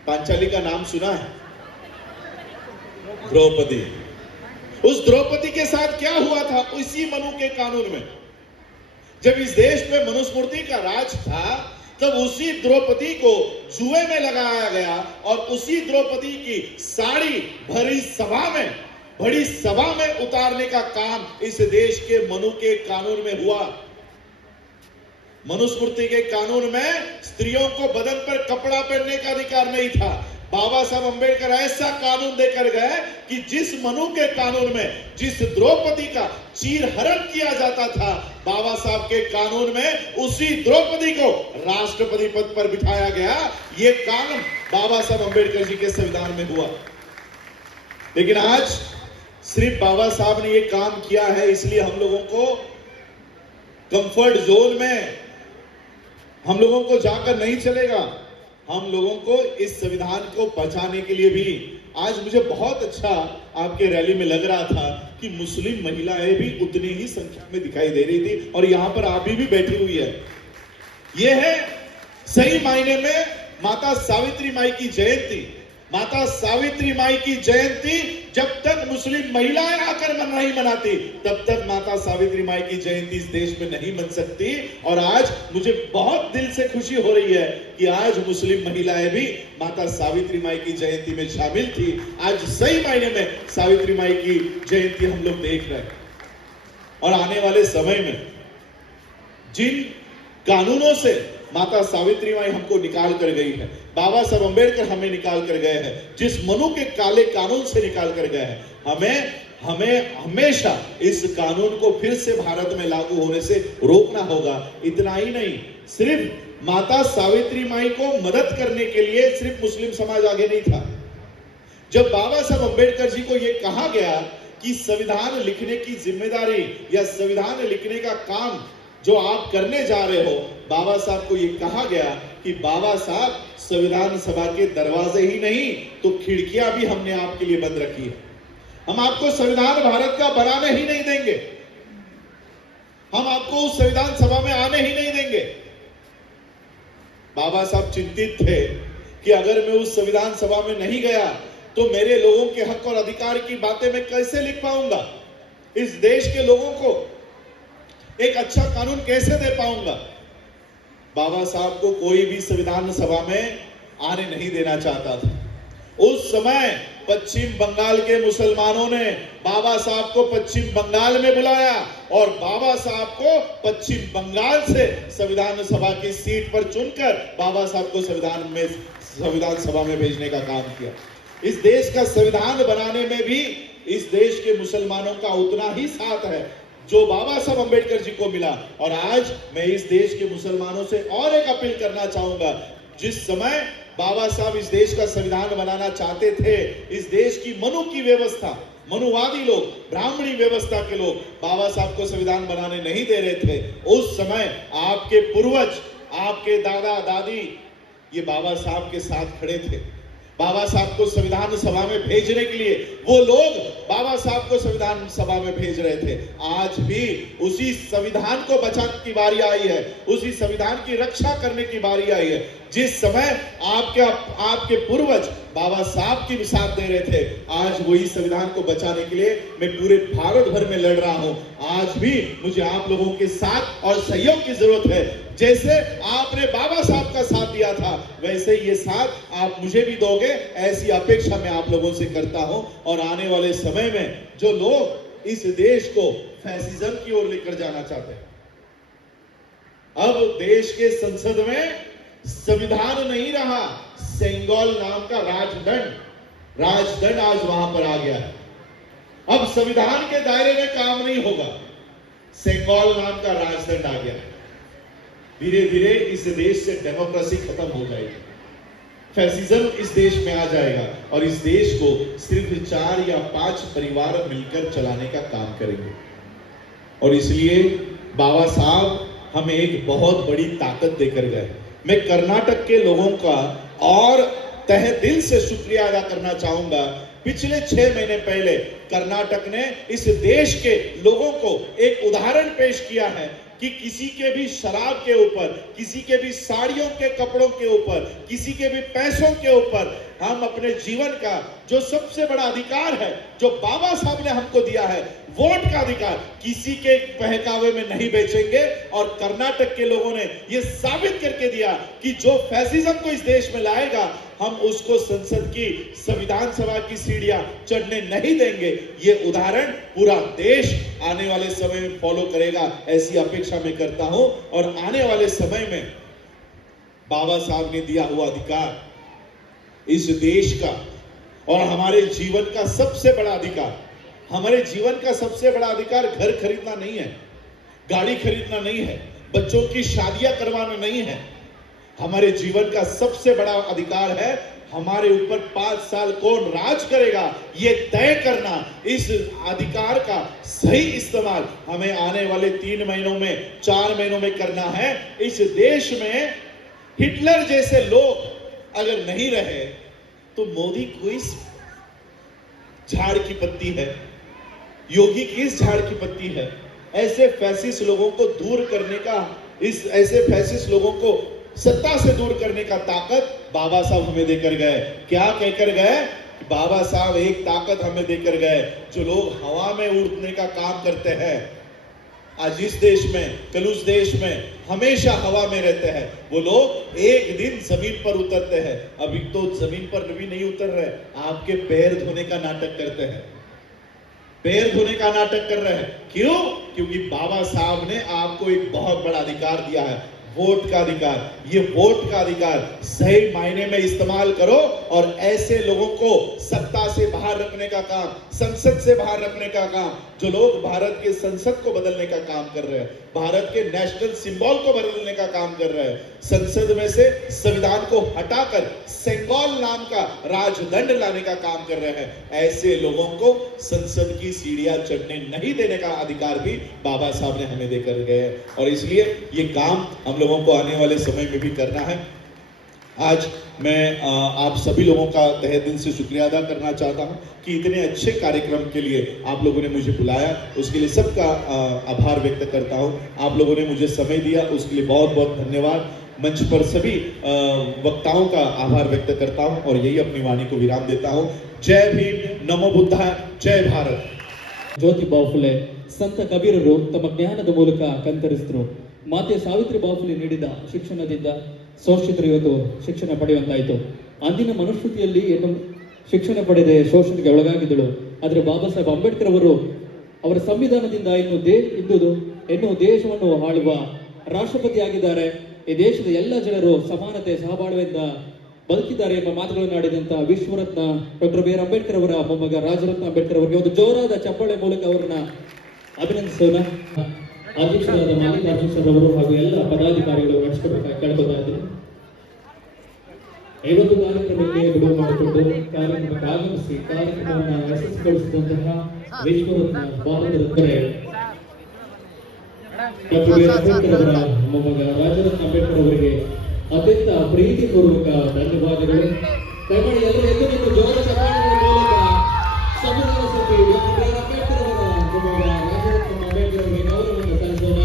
पांचाली का नाम सुना है? द्रौपदी। उस द्रौपदी के साथ क्या हुआ था? उसी मनु के कानून में जब इस देश में मनुस्मृति का राज था, तब उसी द्रौपदी को जुए में लगाया गया, और उसी द्रौपदी की साड़ी बड़ी सभा में उतारने का काम इस देश के मनु के कानून में हुआ। मनुस्मृति के कानून में स्त्रियों को बदन पर कपड़ा पहनने का अधिकार नहीं था। बाबा साहब अंबेडकर ऐसा कानून देकर गए कि जिस मनु के कानून में जिस द्रौपदी का चीरहरण किया जाता था, बाबा साहब के कानून में उसी द्रौपदी को राष्ट्रपति पद पर बिठाया गया। ये काम बाबा साहब अंबेडकर जी के संविधान में हुआ। लेकिन आज सिर्फ बाबा साहब ने ये काम किया है, इसलिए हम लोगों को कंफर्ट जोन में हम लोगों को जाकर नहीं चलेगा। हम लोगों को इस संविधान को बचाने के लिए भी आज मुझे बहुत अच्छा आपके रैली में लग रहा था कि मुस्लिम महिलाएं भी उतनी ही संख्या में दिखाई दे रही थी, और यहां पर आप भी बैठी हुई है। यह है सही मायने में माता सावित्री माई की जयंती। माता सावित्री माई की जयंती जब तक मुस्लिम महिलाएं आकर नहीं मनाती, तब तक माता सावित्री माई की जयंती इस देश में नहीं बन सकती। और आज मुझे बहुत दिल से खुशी हो रही है कि आज मुस्लिम महिलाएं भी माता सावित्री माई की जयंती में शामिल थी। आज सही मायने में सावित्री माई की जयंती हम लोग देख रहे हैं। और आने वाले समय में जिन कानूनों से माता सावित्री माई हमको निकाल कर गई है, बाबा साहब अंबेडकर हमें निकाल कर गए हैं, जिस मनु के काले कानून से निकाल कर गए हैं, हमें हमें हमेशा इस कानून को फिर से भारत में लागू होने से रोकना होगा। इतना ही नहीं, सिर्फ माता सावित्री माई को मदद करने के लिए सिर्फ मुस्लिम समाज आगे नहीं था। जब बाबा साहब अंबेडकर जी को यह कहा गया कि संविधान लिखने की जिम्मेदारी या संविधान लिखने का काम जो आप करने जा रहे हो, बाबा साहब को यह कहा गया कि बाबा साहब संविधान सभा के दरवाजे ही नहीं तो खिड़कियां भी हमने आपके लिए बंद रखी है। हम आपको संविधान भारत का बनाने ही नहीं देंगे, हम आपको उस संविधान सभा में आने ही नहीं देंगे। बाबा साहब चिंतित थे कि अगर मैं उस संविधान सभा में नहीं गया तो मेरे लोगों के हक और अधिकार की बातें मैं कैसे लिख पाऊंगा, इस देश के लोगों को एक अच्छा कानून कैसे दे पाऊंगा। बाबा साहब को कोई भी संविधान सभा में आने नहीं देना चाहता था। उस समय पश्चिम बंगाल के मुसलमानों ने बाबा साहब को पश्चिम बंगाल में बुलाया और बाबा साहब को पश्चिम बंगाल से संविधान सभा की सीट पर चुनकर बाबा साहब को संविधान सभा में भेजने का काम किया। इस देश का संविधान बनाने में भी इस देश के मुसलमानों का उतना ही साथ है जो बाबा साहब अंबेडकर जी को मिला। और आज मैं इस देश के मुसलमानों से और एक अपील करना चाहूंगा, जिस समय बाबा साहब इस देश का संविधान बनाना चाहते थे, इस देश की मनु की व्यवस्था, मनुवादी लोग, ब्राह्मणी व्यवस्था के लोग बाबा साहब को संविधान बनाने नहीं दे रहे थे। उस समय आपके पूर्वज, आपके दादा दादी ये बाबा साहब के साथ खड़े थे। बाबा साहब को संविधान सभा में भेजने के लिए वो लोग बाबा साहब को संविधान सभा में भेज रहे थे। आज भी उसी संविधान को बचाने की बारी आई है, उसी संविधान की रक्षा करने की बारी आई है। जिस समय आपके पूर्वज बाबा साहब की साथ दे रहे थे, आज वही संविधान को बचाने के लिए मैं पूरे भारत भर में लड़ रहा हूं। आज भी मुझे आप लोगों के साथ और सहयोग की जरूरत है। जैसे आपने बाबा साहब का साथ दिया था, वैसे ये साथ आप मुझे भी दोगे, ऐसी अपेक्षा मैं आप लोगों से करता हूं। और आने वाले समय में जो लोग इस देश को फैसिज्म की ओर लेकर जाना चाहते हैं, अब देश के संसद में संविधान नहीं रहा, सेंगोल नाम का राजदंड आज वहां पर आ गया है। अब संविधान के दायरे में काम नहीं होगा, सेंगोल नाम का राजदंड आ गया है। धीरे धीरे इस देश से डेमोक्रेसी खत्म हो जाएगी, फैसिज्म इस देश में आ जाएगा और इस देश को सिर्फ 4 या 5 परिवार मिलकर चलाने का काम करेंगे। और इसलिए बाबा साहब हमें एक बहुत बड़ी ताकत देकर गए। मैं कर्नाटक के लोगों का और तहे दिल से शुक्रिया अदा करना चाहूंगा। पिछले 6 महीने पहले कर्नाटक ने इस देश के लोगों को एक उदाहरण पेश किया है कि किसी के भी शराब के ऊपर, किसी के भी साड़ियों के कपड़ों के ऊपर, किसी के भी पैसों के ऊपर हम अपने जीवन का जो सबसे बड़ा अधिकार है, जो बाबा साहब ने हमको दिया है, वोट का अधिकार, किसी के बहकावे में नहीं बेचेंगे। और कर्नाटक के लोगों ने यह साबित करके दिया कि जो फैसिज्म को इस देश में लाएगा, हम उसको संसद की संविधान सभा की सीढ़ियां चढ़ने नहीं देंगे। ये उदाहरण पूरा देश आने वाले समय में फॉलो करेगा, ऐसी अपेक्षा मैं करता हूं। और आने वाले समय में बाबा साहब ने दिया हुआ अधिकार इस देश का और हमारे जीवन का सबसे बड़ा अधिकार, हमारे जीवन का सबसे बड़ा अधिकार घर खरीदना नहीं है, गाड़ी खरीदना नहीं है, बच्चों की शादियां करवाना नहीं है। हमारे जीवन का सबसे बड़ा अधिकार है हमारे ऊपर 5 साल कौन राज करेगा, ये तय करना। इस अधिकार का सही इस्तेमाल हमें आने वाले 3 महीनों में, 4 महीनों में करना है। इस देश में हिटलर जैसे लोग अगर नहीं रहे तो मोदी किस झाड़ की पत्ती है, योगी किस झाड़ की पत्ती है। ऐसे फैसिस्ट लोगों को दूर करने का, ऐसे फैसिस्ट लोगों को सत्ता से दूर करने का ताकत बाबा साहब हमें देकर गए। क्या कहकर गए? बाबा साहब एक ताकत हमें देकर गए। जो लोग हवा में उड़ने का काम करते हैं, आज इस देश में, कल उस देश में, हमेशा हवा में रहते हैं, वो लोग एक दिन जमीन पर उतरते हैं। अभी तो जमीन पर भी नहीं उतर रहे, आपके पैर धोने का नाटक करते हैं, पैर धोने का नाटक कर रहे हैं। क्यों? क्योंकि बाबा साहब ने आपको एक बहुत बड़ा अधिकार दिया है, वोट का अधिकार, ये वोट का अधिकार सही मायने में इस्तेमाल करो और ऐसे लोगों को सत्ता से बाहर रखने का काम, संसद से बाहर रखने का काम, जो लोग भारत के संसद को बदलने का काम कर रहे हैं, भारत के नेशनल सिंबल को बदलने का काम कर रहे हैं, संसद में से संविधान को हटाकर सेंगोल नाम का राजदंड लाने का काम कर रहे हैं, ऐसे लोगों को संसद की सीढ़ियां चढ़ने नहीं देने का अधिकार भी बाबा साहब ने हमें देकर गए हैं। और इसलिए ये काम हम लोगों को आने वाले समय में भी करना है। आज मैं आप सभी लोगों का तहे दिल से शुक्रिया अदा करना चाहता हूं कि इतने अच्छे कार्यक्रम के लिए आप लोगों ने मुझे बुलाया, उसके लिए सबका आभार व्यक्त करता हूं। आप लोगों ने मुझे समय दिया, उसके लिए बहुत बहुत धन्यवाद। मंच पर सभी वक्ताओं का आभार व्यक्त करता हूं और यही अपनी वाणी को विराम देता हूं। जय भीम, नमो बुद्धाय, जय भारत। ಜ್ಯೋತಿಬಾ ಫುಲೆ ಸಂತ ಕಬೀರರು ತಮ್ಮ ಜ್ಞಾನದ ಮೂಲಕ ಕಂತರಿಸಿದರು. ಮಾತೆ ಸಾವಿತ್ರಿಬಾಯಿ ಫುಲೆ ನೀಡಿದ ಶಿಕ್ಷಣದಿಂದ ಶೋಷಿತರು ಇವತ್ತು ಶಿಕ್ಷಣ ಪಡೆಯುವಂತಾಯಿತು. ಅಂದಿನ ಮನುಸ್ಮೃತಿಯಲ್ಲಿ ಹೆಣ್ಣು ಶಿಕ್ಷಣ ಪಡೆದೇ ಶೋಷಣೆಗೆ ಒಳಗಾಗಿದ್ದಳು. ಆದರೆ ಬಾಬಾ ಸಾಹೇಬ್ ಅಂಬೇಡ್ಕರ್ ಅವರು ಅವರ ಸಂವಿಧಾನದಿಂದ ಇನ್ನು ದೇಶವನ್ನು ಆಳುವ ರಾಷ್ಟ್ರಪತಿ ಆಗಿದ್ದಾರೆ. ಈ ದೇಶದ ಎಲ್ಲ ಜನರು ಸಮಾನತೆ ಸಹಬಾಳ್ವೆಯಿಂದ ಬದುಕಿದ್ದಾರೆ ಎಂಬ ಮಾತುಗಳನ್ನು ಆಡಿದಂತ ವಿಶ್ವರತ್ನ ಡಾಕ್ಟರ್ ಬಿ ಆರ್ ಅಂಬೇಡ್ಕರ್ ಅವರ ಮೊಮ್ಮಗ ರಾಜರತ್ನ ಅಂಬೇಡ್ಕರ್ ಅವರಿಗೆ ಒಂದು ಜೋರಾದ ಚಪ್ಪಾಳೆ ಮೂಲಕ ಅವರನ್ನ ಅಭಿನಂದಿಸೋಣ. ಅಧ್ಯಕ್ಷರಾದ ಮಲ್ಲಿಕಾರ್ಜುನ್ ಸರ್ ಅವರು ಹಾಗೂ ಎಲ್ಲ ಪದಾಧಿಕಾರಿಗಳು ನಡೆಸಿಕೊಡಬೇಕಾಗಿ ಕೇಳ್ಕೊತಾ ಇದ್ದೀನಿ. 50 ಕಾರ್ಯಕ್ರಮಕ್ಕೆ ಬಿಡುವು ಮಾಡಿಕೊಂಡು ಕಾರ್ಯಕ್ರಮಕ್ಕೆ ಆಗಮಿಸಿ ಕಾರ್ಯಕ್ರಮವನ್ನು ಯಶಸ್ವಿಗೊಳಿಸಿದಂತಹ ವಿಶ್ವರತ್ನ Bharat Ratna doctor B R Ambedkar ಅವರ ಮೊಮ್ಮಗ ರಾಜರತ್ನ ಅಂಬೇಡ್ಕರ್ ಅವರಿಗೆ ಅತ್ಯಂತ ಪ್ರೀತಿಪೂರ್ವಕ ಧನ್ಯವಾದಗಳು. ದಯಮಾಡಿ ಎಲ್ಲರೂ ಎದ್ದು ನಿಂತು ಜೋರ ಚಪ್ಪಾಳೆಗಳ ಮೂಲಕ ಸಂವಿಧಾನ ಸಭೆ ಡಾಕ್ಟರ್ ಬಿ ಆರ್ ಅಂಬೇಡ್ಕರ್ ಅವರ ಮೊಮ್ಮಗ ರಾಜರತ್ನ ಅಂಬೇಡ್ಕರ್ ಅವರಿಗೆ ಗೌರವವನ್ನು ಸಲ್ಲಿಸೋಣ.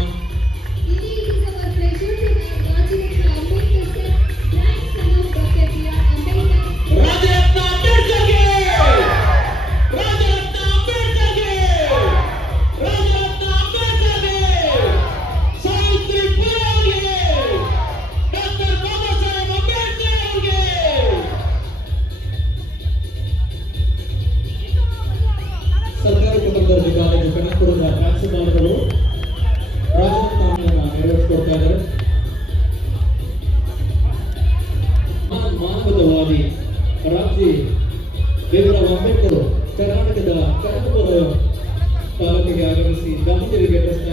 ಸರ್ಕಾರಿ ಪ್ರಬಂಧದ ಕಾಲೇಜು ಕನಕಪುರದ ಪ್ರಾಂಶುಪಾಲರು ರಾಜರತ್ನ ನೆರವೇರಿಸಿಕೊಡ್ತಾ ಇದ್ದಾರೆ. ಮಾನವತಾವಾದಿ ರಾಮ್ಜಿ ಭೀಮರಾವ್ ಅಂಬೇಡ್ಕರ್ ಕರ್ನಾಟಕದ ಕನಕಪುರ ತಾಲೂಕಿಗೆ ಆಗಮಿಸಿ ಗಾಂಧೀಜಿಯವರಿಗೆ ಪ್ರಶ್ನೆ